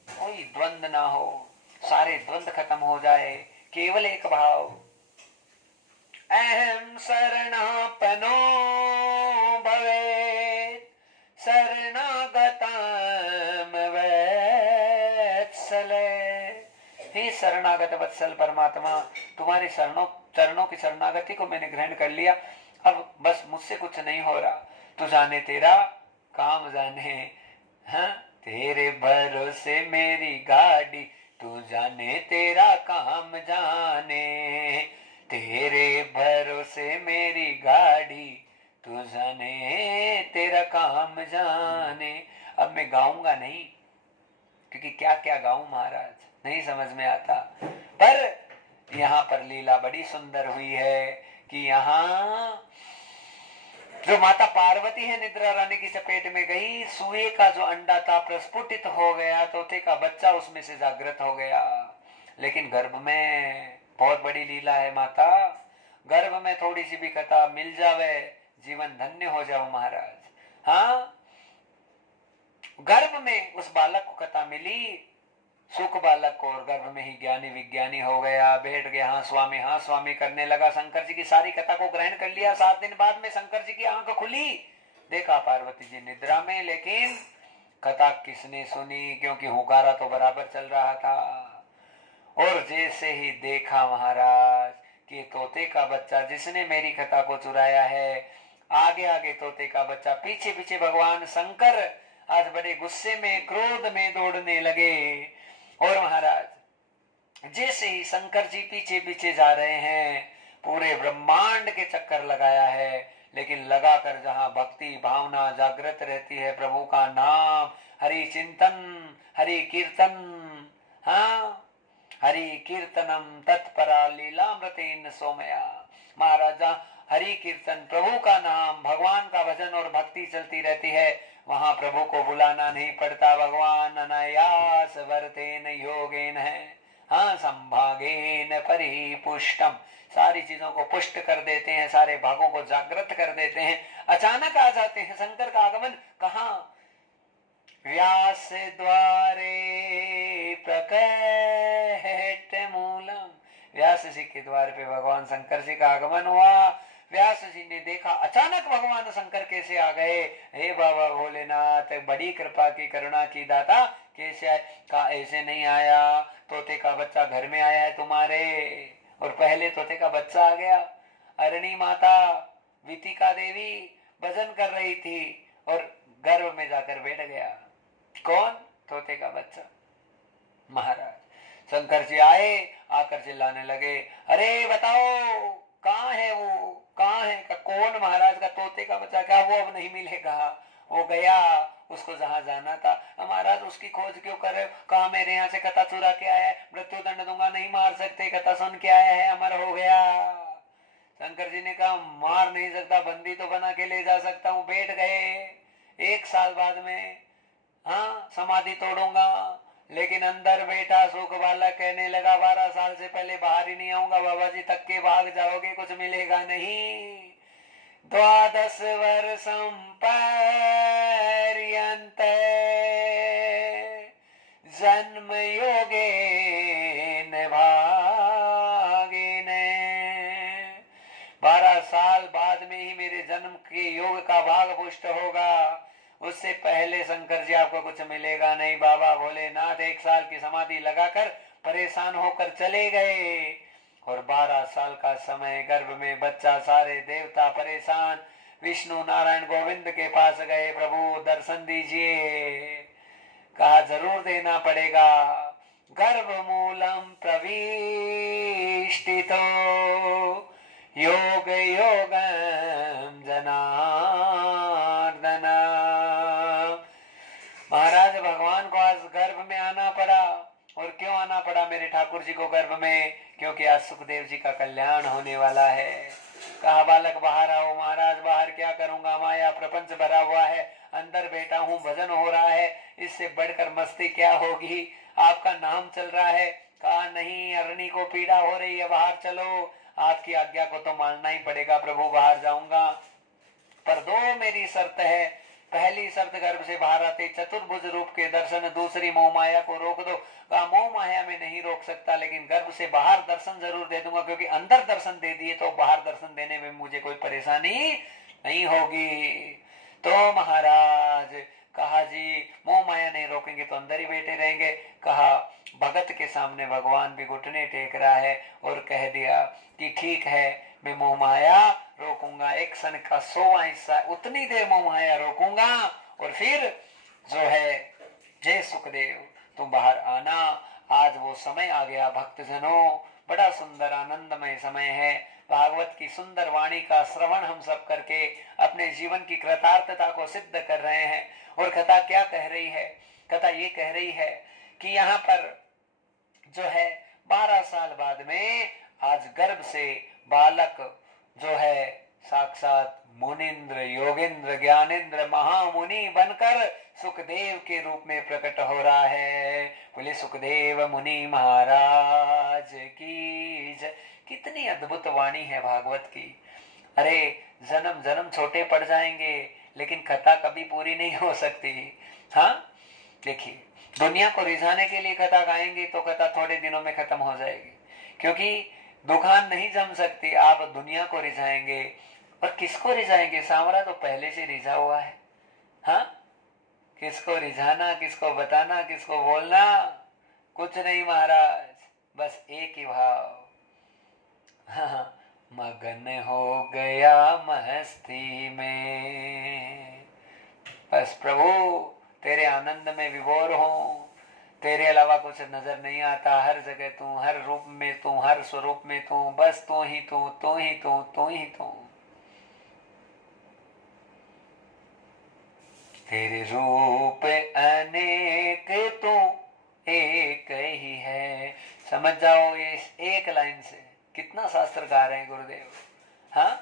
कोई द्वंद ना हो, सारे द्वंद खत्म हो जाए, केवल एक भाव, अहम शरणापनो भवेत् शरणागतम वत्सल। हे शरणागत वत्सल परमात्मा, तुम्हारे चरणों की शरणागति को मैंने ग्रहण कर लिया, अब बस मुझसे कुछ नहीं हो रहा, तू जाने तेरा काम जाने। हाँ, तेरे भरोसे मेरी गाड़ी, तू जाने तेरा काम जाने, तेरे भरोसे मेरी गाड़ी, तू जाने तेरा काम जाने। अब मैं गाऊंगा नहीं, क्योंकि क्या क्या गाऊं महाराज, नहीं समझ में आता। पर यहाँ पर लीला बड़ी सुंदर हुई है कि यहाँ जो माता पार्वती है निद्रा रानी की चपेट में गई, सुए का जो अंडा था प्रस्फुटित हो गया, तोते का बच्चा उसमें से जागृत हो गया। लेकिन गर्भ में बहुत बड़ी लीला है माता, गर्भ में थोड़ी सी भी कथा मिल जावे, जीवन धन्य हो जाओ महाराज। हाँ, गर्भ में उस बालक को कथा मिली, सुख बालक को, और गर्भ में ही ज्ञानी विज्ञानी हो गया, बैठ गया हाँ स्वामी करने लगा, शंकर जी की सारी कथा को ग्रहण कर लिया। 7 दिन बाद में शंकर जी की आंख खुली, देखा पार्वती जी निद्रा में, लेकिन कथा किसने सुनी, क्योंकि हुकारा तो बराबर चल रहा था। और जैसे ही देखा महाराज कि तोते का बच्चा जिसने मेरी कथा को चुराया है, आगे आगे तोते का बच्चा, पीछे पीछे भगवान शंकर आज बड़े गुस्से में, क्रोध में दौड़ने लगे। और महाराज जैसे ही शंकर जी पीछे पीछे जा रहे हैं, पूरे ब्रह्मांड ब्रह्मांड के चक्कर लगाया है, लेकिन लगाकर जहां भक्ति भावना जागृत रहती है, प्रभु का नाम, हरि चिंतन, हरि कीर्तन, हाँ, हरि कीर्तनम तत्परा लीलामृतेन सोमया। महाराजा हरि कीर्तन, प्रभु का नाम, भगवान का भजन और भक्ति चलती रहती है, वहां प्रभु को बुलाना नहीं पड़ता। भगवान अनायास वर्तेन योगेन है, हाँ, संभागेन परिपुष्टम, सारी चीजों को पुष्ट कर देते हैं, सारे भागों को जागृत कर देते हैं, अचानक आ जाते हैं। शंकर का आगमन कहाँ? व्यास द्वारे प्रकट मूलम, व्यास जी के द्वार पे भगवान शंकर जी का आगमन हुआ। व्यास जी ने देखा, अचानक भगवान शंकर कैसे आ गए। हे बाबा भोलेनाथ, बड़ी कृपा की, करुणा की दाता, कैसे आए? कहा ऐसे नहीं आया, तोते का बच्चा घर में आया है तुम्हारे, और पहले तोते का बच्चा आ गया। अरणी माता वितिका देवी भजन कर रही थी और गर्भ में जाकर बैठ गया। कौन? तोते का बच्चा। महाराज शंकर जी आए, आकर चिल्लाने लगे, अरे बताओ कहाँ है वो, कहाँ है? का कौन? महाराज का तोते का बच्चा। क्या वो अब नहीं मिलेगा? वो गया, उसको जहां जाना था। महाराज उसकी खोज क्यों कर रहे हो? कहा मेरे यहाँ से कथा चुरा के आया है, मृत्यु दंड दूंगा, नहीं मार सकते, कथा सुन के आया है, अमर हो गया। शंकर जी ने कहा मार नहीं सकता, बंदी तो बना के ले जा सकता हूँ। बैठ गए। 1 साल बाद में, हाँ, समाधि तोड़ूंगा, लेकिन अंदर बैठा सुख बालक कहने लगा 12 साल से पहले बाहर ही नहीं आऊंगा बाबा जी, थक के भाग जाओगे, कुछ मिलेगा नहीं। 12 वर्षं पर्यन्त जन्म योगेन भागेन, 12 साल बाद में ही मेरे जन्म के योग का भाग पुष्ट होगा, उससे पहले शंकर जी आपको कुछ मिलेगा नहीं। बाबा भोलेनाथ 1 साल की समाधि लगाकर परेशान होकर चले गए, और 12 साल का समय, गर्भ में बच्चा, सारे देवता परेशान। विष्णु नारायण गोविंद के पास गए, प्रभु दर्शन दीजिए। कहा जरूर देना पड़ेगा। गर्भ मूलम प्रविष्टितो योग योगम जनार्दन। महाराज भगवान को आज गर्भ में आना पड़ा। और क्यों आना पड़ा मेरे ठाकुर जी को गर्भ में? क्योंकि आज सुखदेव जी का कल्याण होने वाला है। कहा बालक बाहर आओ। महाराज बाहर क्या करूंगा, माया प्रपंच भरा हुआ है, अंदर बैठा हूँ, भजन हो रहा है, इससे बढ़कर मस्ती क्या होगी, आपका नाम चल रहा है। कहा नहीं, अरणी को पीड़ा हो रही है, बाहर चलो, आपकी आज्ञा को तो मानना ही पड़ेगा प्रभु, बाहर जाऊंगा, पर 2 मेरी शर्त है। पहली शर्त, गर्भ से बाहर आते चतुर्भुज रूप के दर्शन, दूसरी मोह माया को रोक दो। कहा मोह माया में नहीं रोक सकता, लेकिन गर्भ से बाहर दर्शन जरूर दे दूंगा, क्योंकि अंदर दर्शन दे दिए तो बाहर दर्शन देने में मुझे कोई परेशानी नहीं होगी। तो महाराज कहा जी मोह माया नहीं रोकेंगे तो अंदर ही बैठे रहेंगे। कहा भगत के सामने भगवान भी घुटने टेक रहा है और कह दिया कि ठीक है, मैं मोह माया रोकूंगा, 1 क्षण का 100वां हिस्सा, उतनी देर मोह माया रोकूंगा, और फिर जो है जय सुखदेव तुम बाहर आना। आज वो समय आ गया भक्तजनों, बड़ा सुंदर आनंदमय समय है। भागवत की सुंदर वाणी का श्रवण हम सब करके अपने जीवन की कृतार्थता को सिद्ध कर रहे हैं। और कथा क्या कह रही है? कथा ये कह रही है कि यहाँ पर जो है 12 साल बाद में आज गर्भ से बालक जो है साक्षात मुनिंद्र, योगेंद्र, ज्ञानेंद्र, महामुनि बनकर सुखदेव के रूप में प्रकट हो रहा है। बोले सुखदेव मुनि महाराज की जय। कितनी अद्भुत वाणी है भागवत की। अरे जन्म जन्म छोटे पड़ जाएंगे, लेकिन कथा कभी पूरी नहीं हो सकती। हाँ देखिए, दुनिया को रिझाने के लिए कथा गाएंगे तो कथा थोड़े दिनों में खत्म हो जाएगी, क्योंकि दुकान नहीं जम सकती। आप दुनिया को रिझाएंगे, और किसको रिझाएंगे? सांवरा तो पहले से रिझा हुआ है। हाँ, किसको रिझाना, किसको बताना, किसको बोलना, कुछ नहीं महाराज, बस एक ही भाव। हाँ, मगन हो गया मस्ती में, बस प्रभु तेरे आनंद में विभोर हूं, तेरे अलावा कुछ नजर नहीं आता, हर जगह तू, हर रूप में तू, हर स्वरूप में तू, बस तू ही तू, तू ही तू, तू ही तू। तेरे रूप अनेक तू एक ही है। समझ जाओ ये एक लाइन से कितना शास्त्र गा रहे हैं गुरुदेव। हाँ,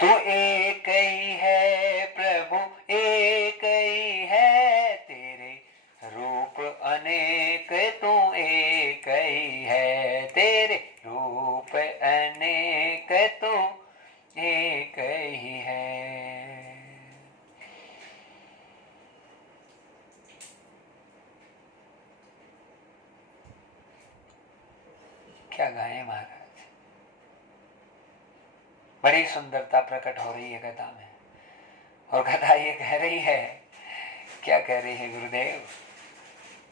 तू एक ही है प्रभु, एक ही है, तेरे रूप अनेक तू एक ही है, तेरे रूप अनेक तू एक ही है। क्या गाए महाराज, बड़ी सुंदरता प्रकट हो रही है कथा में। और कथा ये कह रही है, क्या कह रही है गुरुदेव,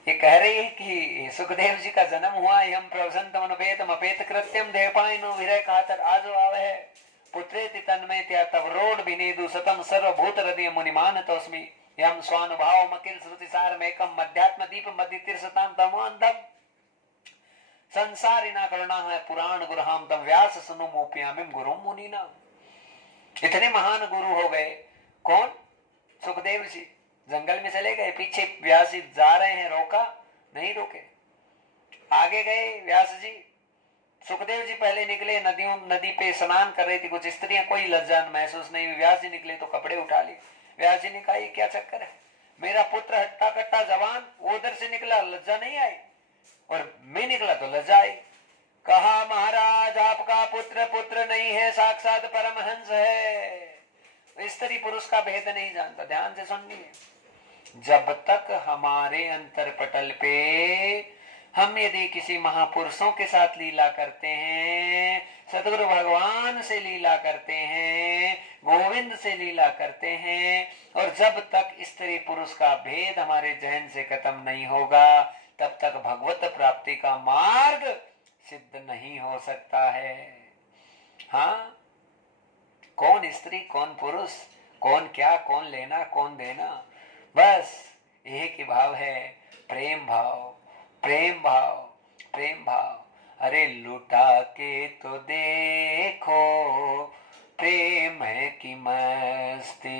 ये कह रही है कि सुखदेव जी का जन्म हुआ, यम प्रवसंतम अनुपेतम अपेत कृत्यम देवपायनो विरह कातर आजो आवे है, पुत्रेति तन्मय त्या तव रोड बिनेदु सतम सर्वभूत हृदय मुनिमान तोस्मि, यम स्वानुभाव मकिल श्रुति सार मेकम मध्यात्म दीप मध्य तीर्षताम तमोंधम, संसारिना करुणा है पुराण गुरुहाम तम व्यास सुनु मोप्यामिम गुरु मुनिना। इतने महान गुरु हो गए। कौन? सुखदेव जी। जंगल में चले गए, पीछे व्यास जी जा रहे हैं, रोका नहीं, रोके, आगे गए व्यास जी। सुखदेव जी पहले निकले, नदी पे स्नान कर रही थी कुछ स्त्रियां, कोई लज्जा महसूस नहीं हुई। व्यास जी निकले तो कपड़े उठा लिए। व्यास जी ने कहा ये क्या चक्कर है, मेरा पुत्र हट्टा कट्टा जवान वो उधर से निकला, लज्जा नहीं आई, और मैं निकला तो लज्जा आई। कहा महाराज आपका पुत्र पुत्र नहीं है, साक्षात परमहंस है। स्त्री पुरुष का भेद नहीं जानता। ध्यान से सुनिए, जब तक हमारे अंतर पटल पे हम यदि किसी महापुरुषों के साथ लीला करते हैं, सतगुरु भगवान से लीला करते हैं, गोविंद से लीला करते हैं, और जब तक स्त्री पुरुष का भेद हमारे जहन से खत्म नहीं होगा, तब तक भगवत प्राप्ति का मार्ग सिद्ध नहीं हो सकता है। हाँ, कौन स्त्री कौन पुरुष, कौन क्या, कौन लेना कौन देना, बस एक ही भाव है, प्रेम भाव, प्रेम भाव, प्रेम भाव। अरे लुटा के तो देखो प्रेम की मस्ती,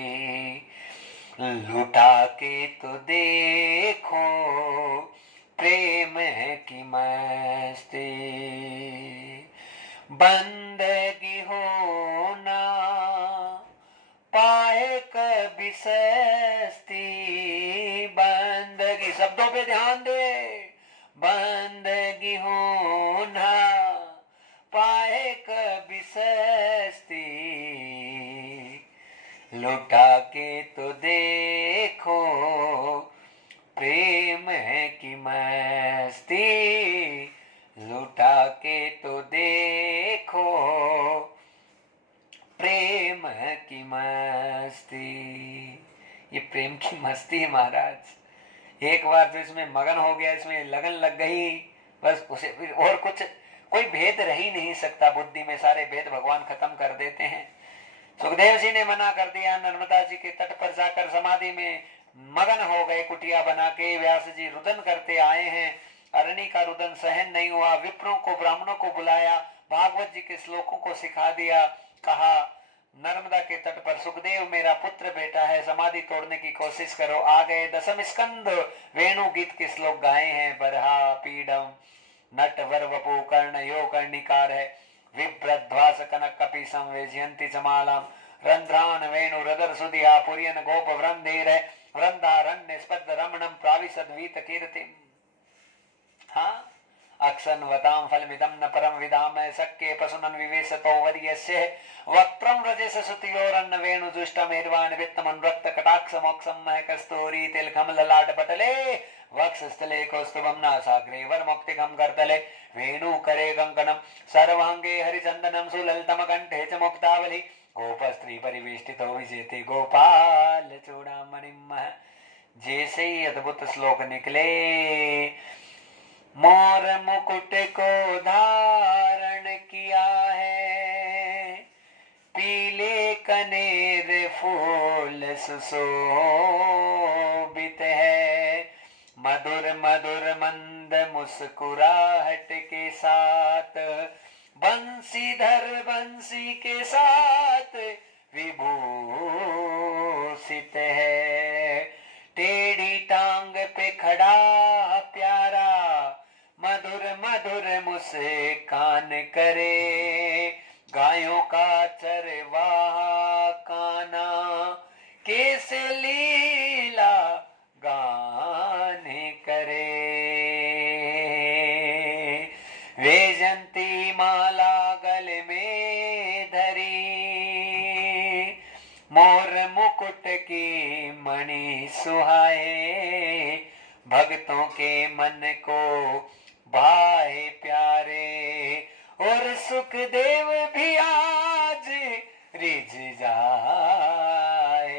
लुटा के तो देखो प्रेम की मस्ती, बंदगी हो ना पाए कभी सस्ती, बंदगी, शब्दों पे ध्यान दे, बंदगी हो ना पाए कभी सस्ती, लुटा के तो देखो प्रेम की मस्ती, लुटा के तो देखो प्रेम की मस्ती। ये प्रेम की मस्ती है महाराज। एक बार तो इसमें मगन हो गया, इसमें लगन लग गई, बस उसे फिर और कुछ कोई भेद रह ही नहीं सकता। बुद्धि में सारे भेद भगवान खत्म कर देते हैं। सुखदेव जी ने मना कर दिया, नर्मदा जी के तट पर जाकर समाधि में मगन हो गए, कुटिया बना के। व्यास जी रुदन करते आए हैं, अरणी का रुदन सहन नहीं हुआ, विप्रों को ब्राह्मणों को बुलाया, भागवत जी के श्लोकों को सिखा दिया, कहा नर्मदा के तट पर सुखदेव मेरा पुत्र बेटा है, समाधि तोड़ने की कोशिश करो। आ गए, दसम स्कंद वेणु गीत के श्लोक गाए हैं, बरहा पीडम नट वर वपु कर्ण यो कर्णिकार है, विभ्रध्वास कनक कपि संवेजयंती चमालम, रंध्रान वेणु रदर सुधिया पुरियन गोप वृंदेर है, वृंदारण्य स्पद रमणम प्राविशद वीत कीर्तिम। हाँ, अक्षन वताम फलमिदं न परम विदाम सक्के पशुनन विवेशतो वर्यस्य वक्त्रम रजेश सुतियोरन्न वेणु जुष्टमेर्वाण वित्तमन रक्त कटाक्ष मोक्षम मह कस्तूरी तिलकम ललाट पटले वक्ष स्थले कौस्तुभम नासाग्रे वरमुक्तिकम करतले वेणु करे कंकणम सर्वांगे हरिचंदनम सुललितम कंठे च मुक्तावली गोप स्त्री परिवेष्टितो विजेते गोपाल चूड़ामणिम। जैसे ही अद्भुत श्लोक निकले, मोर मुकुट को धारण किया है, पीले कनेर फूल सुशोभित है, मधुर मधुर मंद मुस्कुराहट के साथ, बंसीधर बंसी के साथ विभूषित है। टेढ़ी टांग पे खड़ा प्यारा, मधुर मधुर मुस्कान करे, गायों का चरवाहा काना, कैसे लीला गाने करे। वैजंती माला गले में धरी, मोर मुकुट की मणि सुहाए, भक्तों के मन को भाए प्यारे, और सुखदेव भी आज रिझ जाए।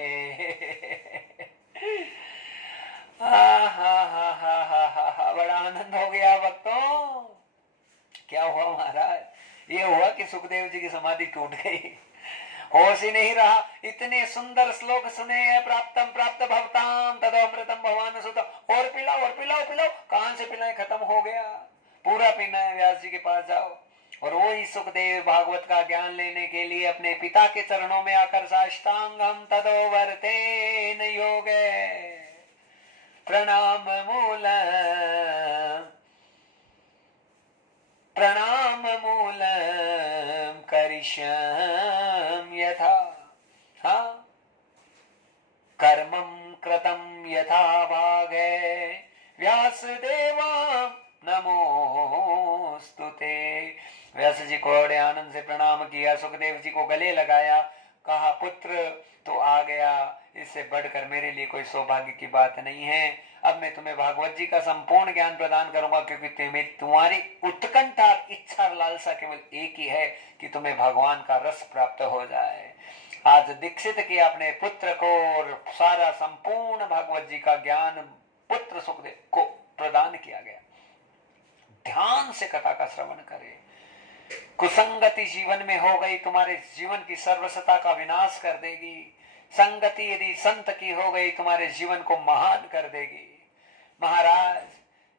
बड़ा आनंद हो गया भक्तों। क्या हुआ महाराज? ये हुआ कि सुखदेव जी की समाधि टूट गई, होश ही नहीं रहा। इतने सुंदर श्लोक सुने हैं, प्राप्तम प्राप्त भवताम तदोमृतम भगवान सुतम, और पिलाओ और पिलाओ पिलाओ, कहां से पिलाएं, खत्म हो गया। पूरा पीना है, व्यास जी के पास जाओ। और वो ही सुखदेव भागवत का ज्ञान लेने के लिए अपने पिता के चरणों में आकर साष्टांगम तदोवर्तेन योगे प्रणाम मूलम करिष्यम यथा, हाँ, कर्मं कृतं यथा भागे, व्यासदेवा नमोस्तुते। व्यास जी को बड़े आनंद से प्रणाम किया, सुखदेव जी को गले लगाया, कहा पुत्र तो आ गया, इससे बढ़कर मेरे लिए कोई सौभाग्य की बात नहीं है। अब मैं तुम्हें भागवत जी का संपूर्ण ज्ञान प्रदान करूंगा, क्योंकि तुम्हारी उत्कंठा इच्छा लालसा केवल एक ही है कि तुम्हें भगवान का रस प्राप्त हो जाए। आज दीक्षित किया अपने पुत्र को, और सारा संपूर्ण भागवत जी का ज्ञान पुत्र सुखदेव को प्रदान किया गया। ध्यान से कथा का श्रवण करे। कुसंगति जीवन में हो गई, तुम्हारे जीवन की सर्वसता का विनाश कर देगी। संगति यदि संत की हो गई, तुम्हारे जीवन को महान कर देगी। महाराज,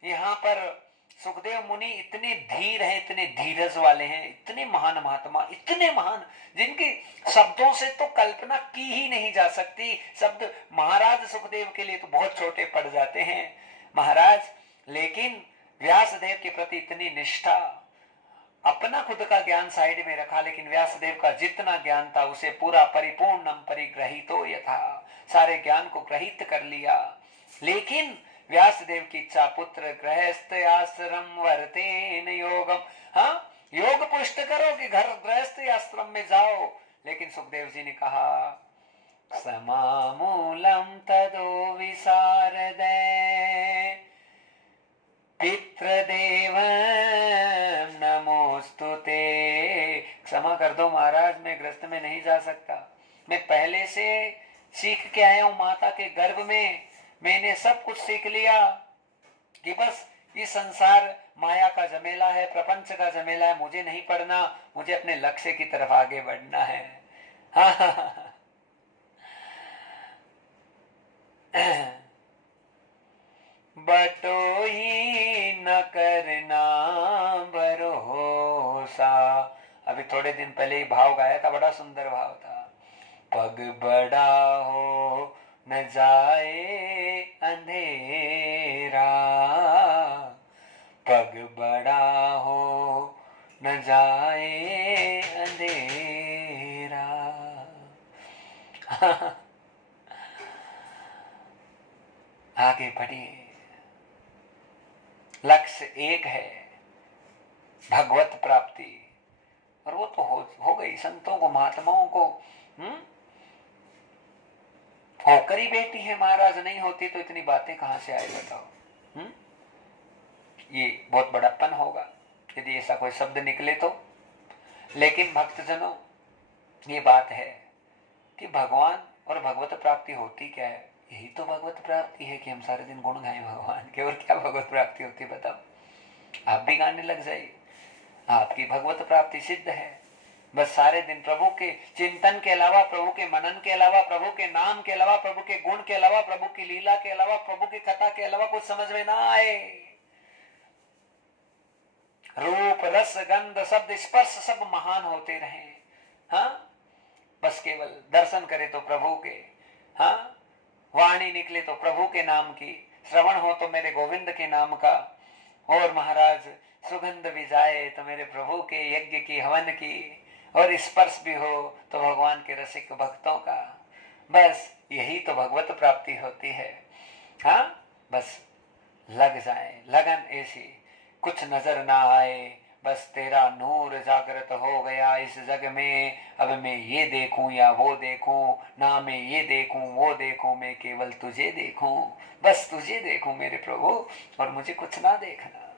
यहाँ पर सुखदेव मुनि इतने धीर हैं, इतने धीरज वाले हैं, इतने महान महात्मा, इतने महान, जिनकी शब्दों से तो कल्पना की ही नहीं जा सकती। शब्द महाराज सुखदेव के लिए तो बहुत छोटे पड़ जाते हैं महाराज, लेकिन व्यासदेव के प्रति इतनी निष्ठा। अपना खुद का ज्ञान साइड में रखा, लेकिन व्यासदेव का जितना ज्ञान था उसे पूरा परिपूर्णम परिग्रहितो यथा, सारे ज्ञान को ग्रहित कर लिया। लेकिन व्यासदेव की इच्छा, पुत्र गृहस्थ आश्रम वर्तेन योगम, हाँ, योग पुष्ट करो कि घर गृहस्थ आश्रम में जाओ। लेकिन सुखदेव जी ने कहा समामूलम तदो विसारदे पितृदेव नमोस्तुते। क्षमा कर दो महाराज, मैं गृहस्थ में नहीं जा सकता। मैं पहले से सीख के आया हूं, माता के गर्भ में मैंने सब कुछ सीख लिया कि बस ये संसार माया का झमेला है, प्रपंच का झमेला है, मुझे नहीं पढ़ना, मुझे अपने लक्ष्य की तरफ आगे बढ़ना है। हाँ। बटोही न करना भरोसा। अभी थोड़े दिन पहले ही भाव गाया था, बड़ा सुंदर भाव था। पग बड़ा हो न जाए अंधेरा, पग बड़ा हो न जाए अंधेरा। आगे बढ़िए, लक्ष्य एक है, भगवत प्राप्ति, और वो तो हो गई। संतों को, महात्माओं को होकर ही बेटी है महाराज, नहीं होती तो इतनी बातें कहां से आए बताओ। ये बहुत बड़प्पन होगा यदि ऐसा कोई शब्द निकले तो। लेकिन भक्तजनों, ये बात है कि भगवान और भगवत प्राप्ति होती क्या है? यही तो भगवत प्राप्ति है कि हम सारे दिन गुण गाएं भगवान के। और क्या भगवत प्राप्ति होती बताओ? आप भी गाने लग जाइए, आपकी भगवत प्राप्ति सिद्ध है। बस सारे दिन प्रभु के चिंतन के अलावा, प्रभु के मनन के अलावा, प्रभु के नाम के अलावा, प्रभु के गुण के अलावा, प्रभु की लीला के अलावा, प्रभु की कथा के अलावा कुछ समझ में ना आए। रूप रस गंध शब्द स्पर्श सब महान होते रहे, हाँ, बस केवल दर्शन करे तो प्रभु के, हाँ, वाणी निकले तो प्रभु के नाम की, श्रवण हो तो मेरे गोविंद के नाम का, और महाराज सुगंध भी जाए तो मेरे प्रभु के यज्ञ की, हवन की, और स्पर्श भी हो तो भगवान के रसिक भक्तों का। बस यही तो भगवत प्राप्ति होती है। हाँ, बस लग जाए लगन ऐसी, कुछ नजर ना आए, बस तेरा नूर जागृत हो गया इस जग में। अब मैं ये देखूं या वो देखूं, ना मैं ये देखूं वो देखूं, मैं केवल तुझे देखूं, बस तुझे देखूं मेरे प्रभु, और मुझे कुछ ना देखना।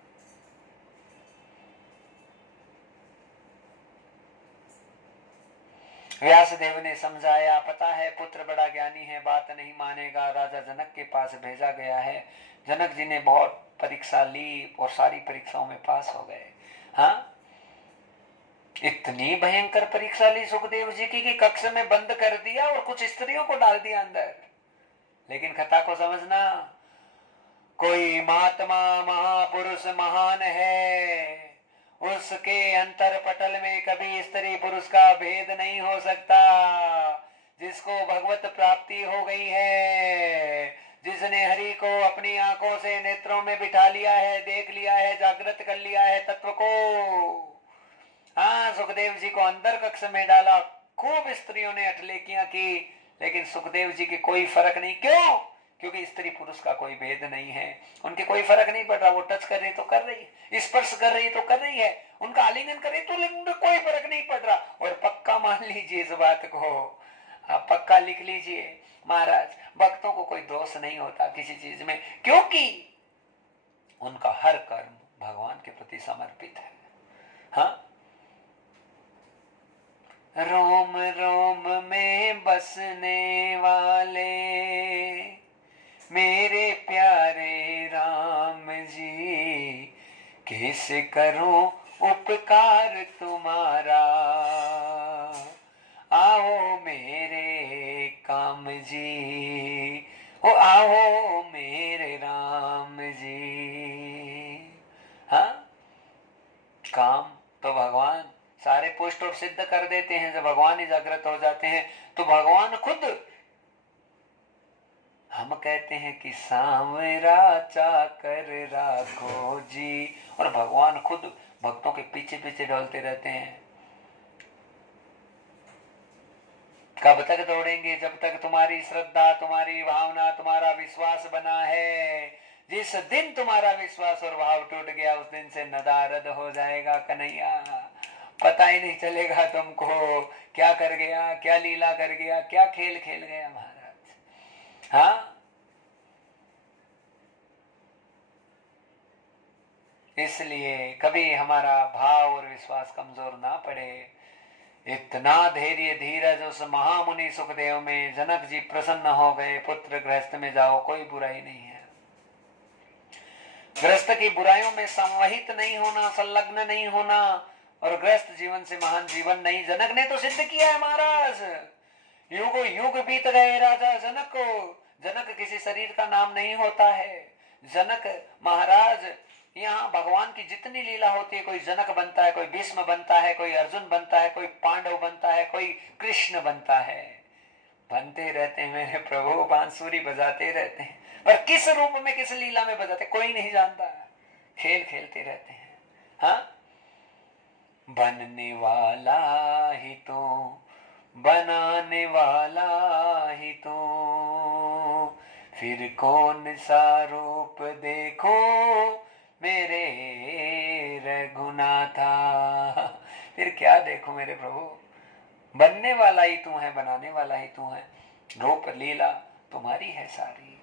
व्यासदेव ने समझाया, पता है पुत्र बड़ा ज्ञानी है, बात नहीं मानेगा, राजा जनक के पास भेजा गया है। जनक जी ने बहुत परीक्षा ली और सारी परीक्षाओं में पास हो गए। हाँ, इतनी भयंकर परीक्षा ली सुखदेव जी की कि कक्ष में बंद कर दिया और कुछ स्त्रियों को डाल दिया अंदर। लेकिन कथा को समझना, कोई महात्मा महापुरुष महान है, उसके अंतर पटल में कभी स्त्री पुरुष का भेद नहीं हो सकता। जिसको भगवत प्राप्ति हो गई है, जिसने हरि को अपनी आंखों से नेत्रों में बिठा लिया है, देख लिया है, जागृत कर लिया है तत्व को। हाँ, सुखदेव जी को अंदर कक्ष में डाला, खूब स्त्रियों ने अठलेकियां की, लेकिन सुखदेव जी की कोई फर्क नहीं। क्यों? क्योंकि स्त्री पुरुष का कोई भेद नहीं है, उनके कोई फर्क नहीं पड़ रहा। वो टच कर रही तो कर रही है, स्पर्श कर रही तो कर रही है, उनका आलिंगन कर रही तो उनका कोई फर्क नहीं पड़ रहा। और पक्का मान लीजिए इस बात को, आप पक्का लिख लीजिए महाराज, भक्तों को कोई दोष नहीं होता किसी चीज में, क्योंकि उनका हर कर्म भगवान के प्रति समर्पित है। हाँ, रोम रोम में बसने वाले मेरे प्यारे राम जी, कैसे करूं उपकार तुम्हारा, आओ मेरे काम जी, ओ आओ मेरे राम जी। हाँ, काम तो भगवान सारे पुष्ट और सिद्ध कर देते हैं। जब भगवान ही जागृत हो जाते हैं तो भगवान खुद, हम कहते हैं कि सांवरा चाकर राखो जी, और भगवान खुद भक्तों के पीछे पीछे डोलते रहते हैं। कब तक दौड़ेंगे? जब तक तुम्हारी श्रद्धा, तुम्हारी भावना, तुम्हारा विश्वास बना है। जिस दिन तुम्हारा विश्वास और भाव टूट गया, उस दिन से नदारद हो जाएगा कन्हैया। पता ही नहीं चलेगा तुमको क्या कर गया, क्या लीला कर गया, क्या खेल खेल गया महाराज। हाँ, इसलिए कभी हमारा भाव और विश्वास कमजोर ना पड़े। इतना धैर्य धीरज उस महामुनि सुखदेव में। जनक जी प्रसन्न हो गए, पुत्र गृहस्थ में जाओ, कोई बुराई नहीं है। गृहस्थ की बुराइयों में संवहित नहीं होना, संलग्न नहीं होना, और गृहस्थ जीवन से महान जीवन नहीं। जनक ने तो सिद्ध किया है महाराज, युग युग बीत गए राजा जनक को। जनक किसी शरीर का नाम नहीं होता है। जनक महाराज, यहाँ भगवान की जितनी लीला होती है, कोई जनक बनता है, कोई भीष्म बनता है, कोई अर्जुन बनता है, कोई पांडव बनता है, कोई कृष्ण बनता है, बनते रहते हैं मेरे प्रभु, बांसुरी बजाते रहते हैं। पर किस रूप में, किस लीला में बजाते कोई नहीं जानता, खेल खेलते रहते हैं। हाँ, बनने वाला ही तो, बनाने वाला ही तो, फिर कौन सा रूप देखो मेरे रघुनाथा। फिर क्या देखो मेरे प्रभु, बनने वाला ही तू है, बनाने वाला ही तू है, रूप लीला तुम्हारी है सारी।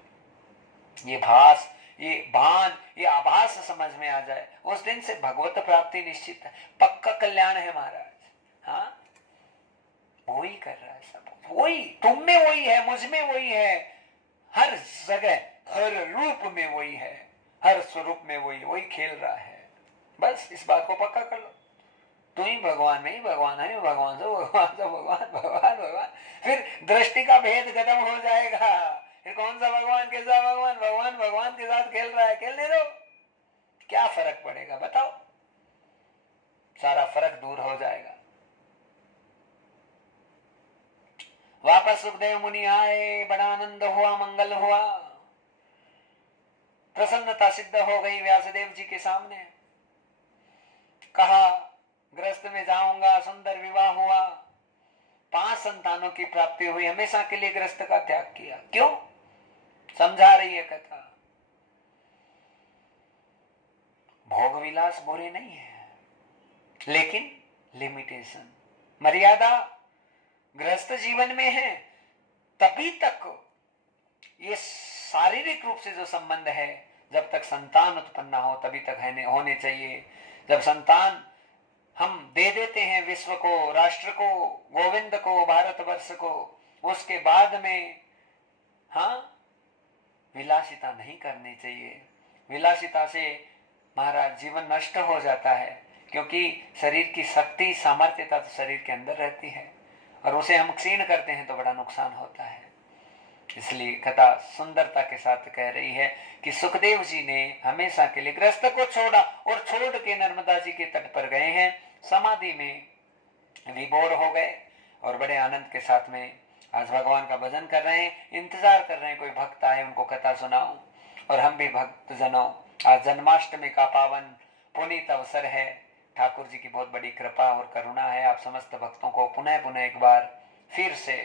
ये भास, ये भान, ये आभास समझ में आ जाए, उस दिन से भगवत प्राप्ति निश्चित है, पक्का कल्याण है महाराज। हाँ, वो ही कर रहा है सब, वही तुम में वही है, मुझ में वही है, हर जगह हर रूप में वही है, हर स्वरूप में वही खेल रहा है। बस इस बात को पक्का कर लो। तू ही भगवान, नहीं भगवान है, भगवान से भगवान से भगवान, भगवान भगवान, फिर दृष्टि का भेद खत्म हो जाएगा। फिर कौन सा भगवान, कैसा भगवान, भगवान भगवान के साथ खेल रहा है, खेलने दो, क्या फर्क पड़ेगा बताओ, सारा फर्क दूर हो जाएगा। वापस सुखदेव मुनि आए, बड़ा आनंद हुआ, मंगल हुआ, प्रसन्नता सिद्ध हो गई व्यासदेव जी के सामने। कहा गृहस्थ में जाऊंगा, सुंदर विवाह हुआ, 5 संतानों की प्राप्ति हुई, हमेशा के लिए गृहस्थ का त्याग किया। क्यों? समझा रही है कथा। भोग विलास बुरे नहीं है, लेकिन लिमिटेशन, मर्यादा गृहस्थ जीवन में है। तभी तक ये शारीरिक रूप से जो संबंध है, जब तक संतान उत्पन्न हो तभी तक होने चाहिए। जब संतान हम दे देते हैं विश्व को, राष्ट्र को, गोविंद को, भारतवर्ष को, उसके बाद में हाँ विलासिता नहीं करनी चाहिए। विलासिता से महाराज जीवन नष्ट हो जाता है, क्योंकि शरीर की शक्ति, सामर्थ्यता तो शरीर के अंदर रहती है, और उसे हम क्षीण करते हैं तो बड़ा नुकसान होता है। इसलिए कथा सुंदरता के साथ कह रही है कि सुखदेव जी ने हमेशा के लिए गृहस्थ को छोड़ा और छोड़ के नर्मदा जी के तट पर गए हैं, समाधि में विभोर हो गए और बड़े आनंद के साथ में आज भगवान का भजन कर रहे हैं। इंतजार कर रहे हैं कोई भक्त आए, उनको कथा सुनाऊं। और हम भी भक्त जनों, आज जन्माष्टमी का पावन पुनीत अवसर है। ठाकुर जी की बहुत बड़ी कृपा और करुणा है। आप समस्त भक्तों को पुनः पुनः एक बार फिर से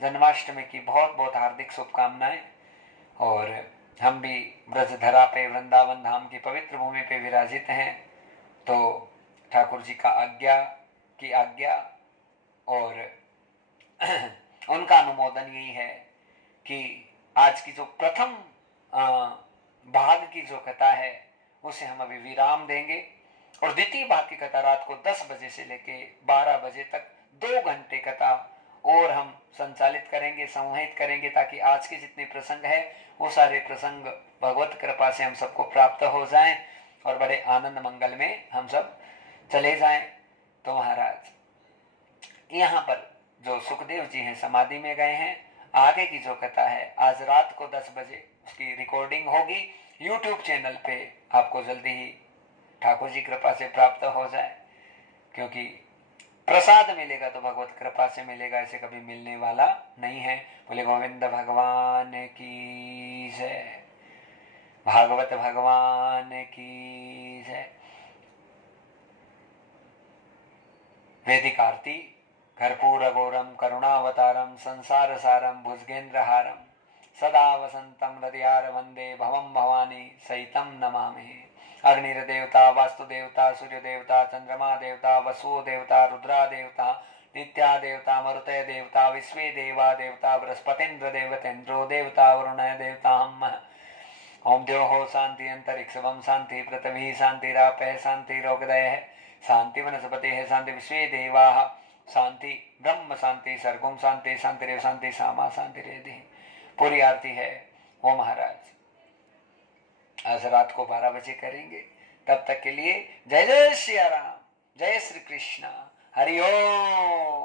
जन्माष्टमी की बहुत बहुत हार्दिक शुभकामनाएं। और हम भी ब्रजधरा पे, वृंदावन धाम की पवित्र भूमि पे विराजित हैं, तो ठाकुर जी का आज्ञा और उनका अनुमोदन यही है कि आज की जो प्रथम भाग की जो कथा है उसे हम अभी विराम देंगे, और द्वितीय भाग की कथा रात को 10 बजे से लेके 12 बजे तक 2 घंटे कथा और हम संचालित करेंगे, संवहित करेंगे, ताकि आज के जितने प्रसंग है वो सारे प्रसंग भगवत कृपा से हम सबको प्राप्त हो जाएं और बड़े आनंद मंगल में हम सब चले जाएं। तो महाराज यहाँ पर जो सुखदेव जी हैं समाधि में गए हैं, आगे की जो कथा है आज रात को 10 बजे उसकी रिकॉर्डिंग होगी YouTube चैनल पे, आपको जल्दी ही ठाकुर जी कृपा से प्राप्त हो जाए, क्योंकि प्रसाद मिलेगा तो भगवत कृपा से मिलेगा, ऐसे कभी मिलने वाला नहीं है। बोले गोविंद भगवान की जय, भागवत भगवान की जय। वैदिक आरती। कर्पूर घोरम करुणावतारम संसार सारम भुजगेन्द्रहारम सदा वसंतम हृदयार वंदे भवम भवानी सहितम नमामि। अग्निर्देवता, वास्तुदेवता, सूर्य देवता, चंद्रमा देवता, वसु देवता, रुद्रा देवता, नित्या देवता, मरुते देवता, विश्वे देवा देवता, बृहस्पतिन्द्र देवतेन्द्रो देवता, वरुण देवता हम। ओम द्योः शांति अंतरिक्षवम शांति, पृथ्वी शांतिरापः शांतिरोगदयः शांति वनस्पतिः शांति, विश्वे देवाः शांति, ब्रह्म शांति, सर्गुम शांति, शांतिरेव शांति, सामा शांतिरेधि। पूरी आरती है वो महाराज आज रात को 12 बजे करेंगे। तब तक के लिए जय जय श्री राम, जय श्री कृष्ण, हरि ओम।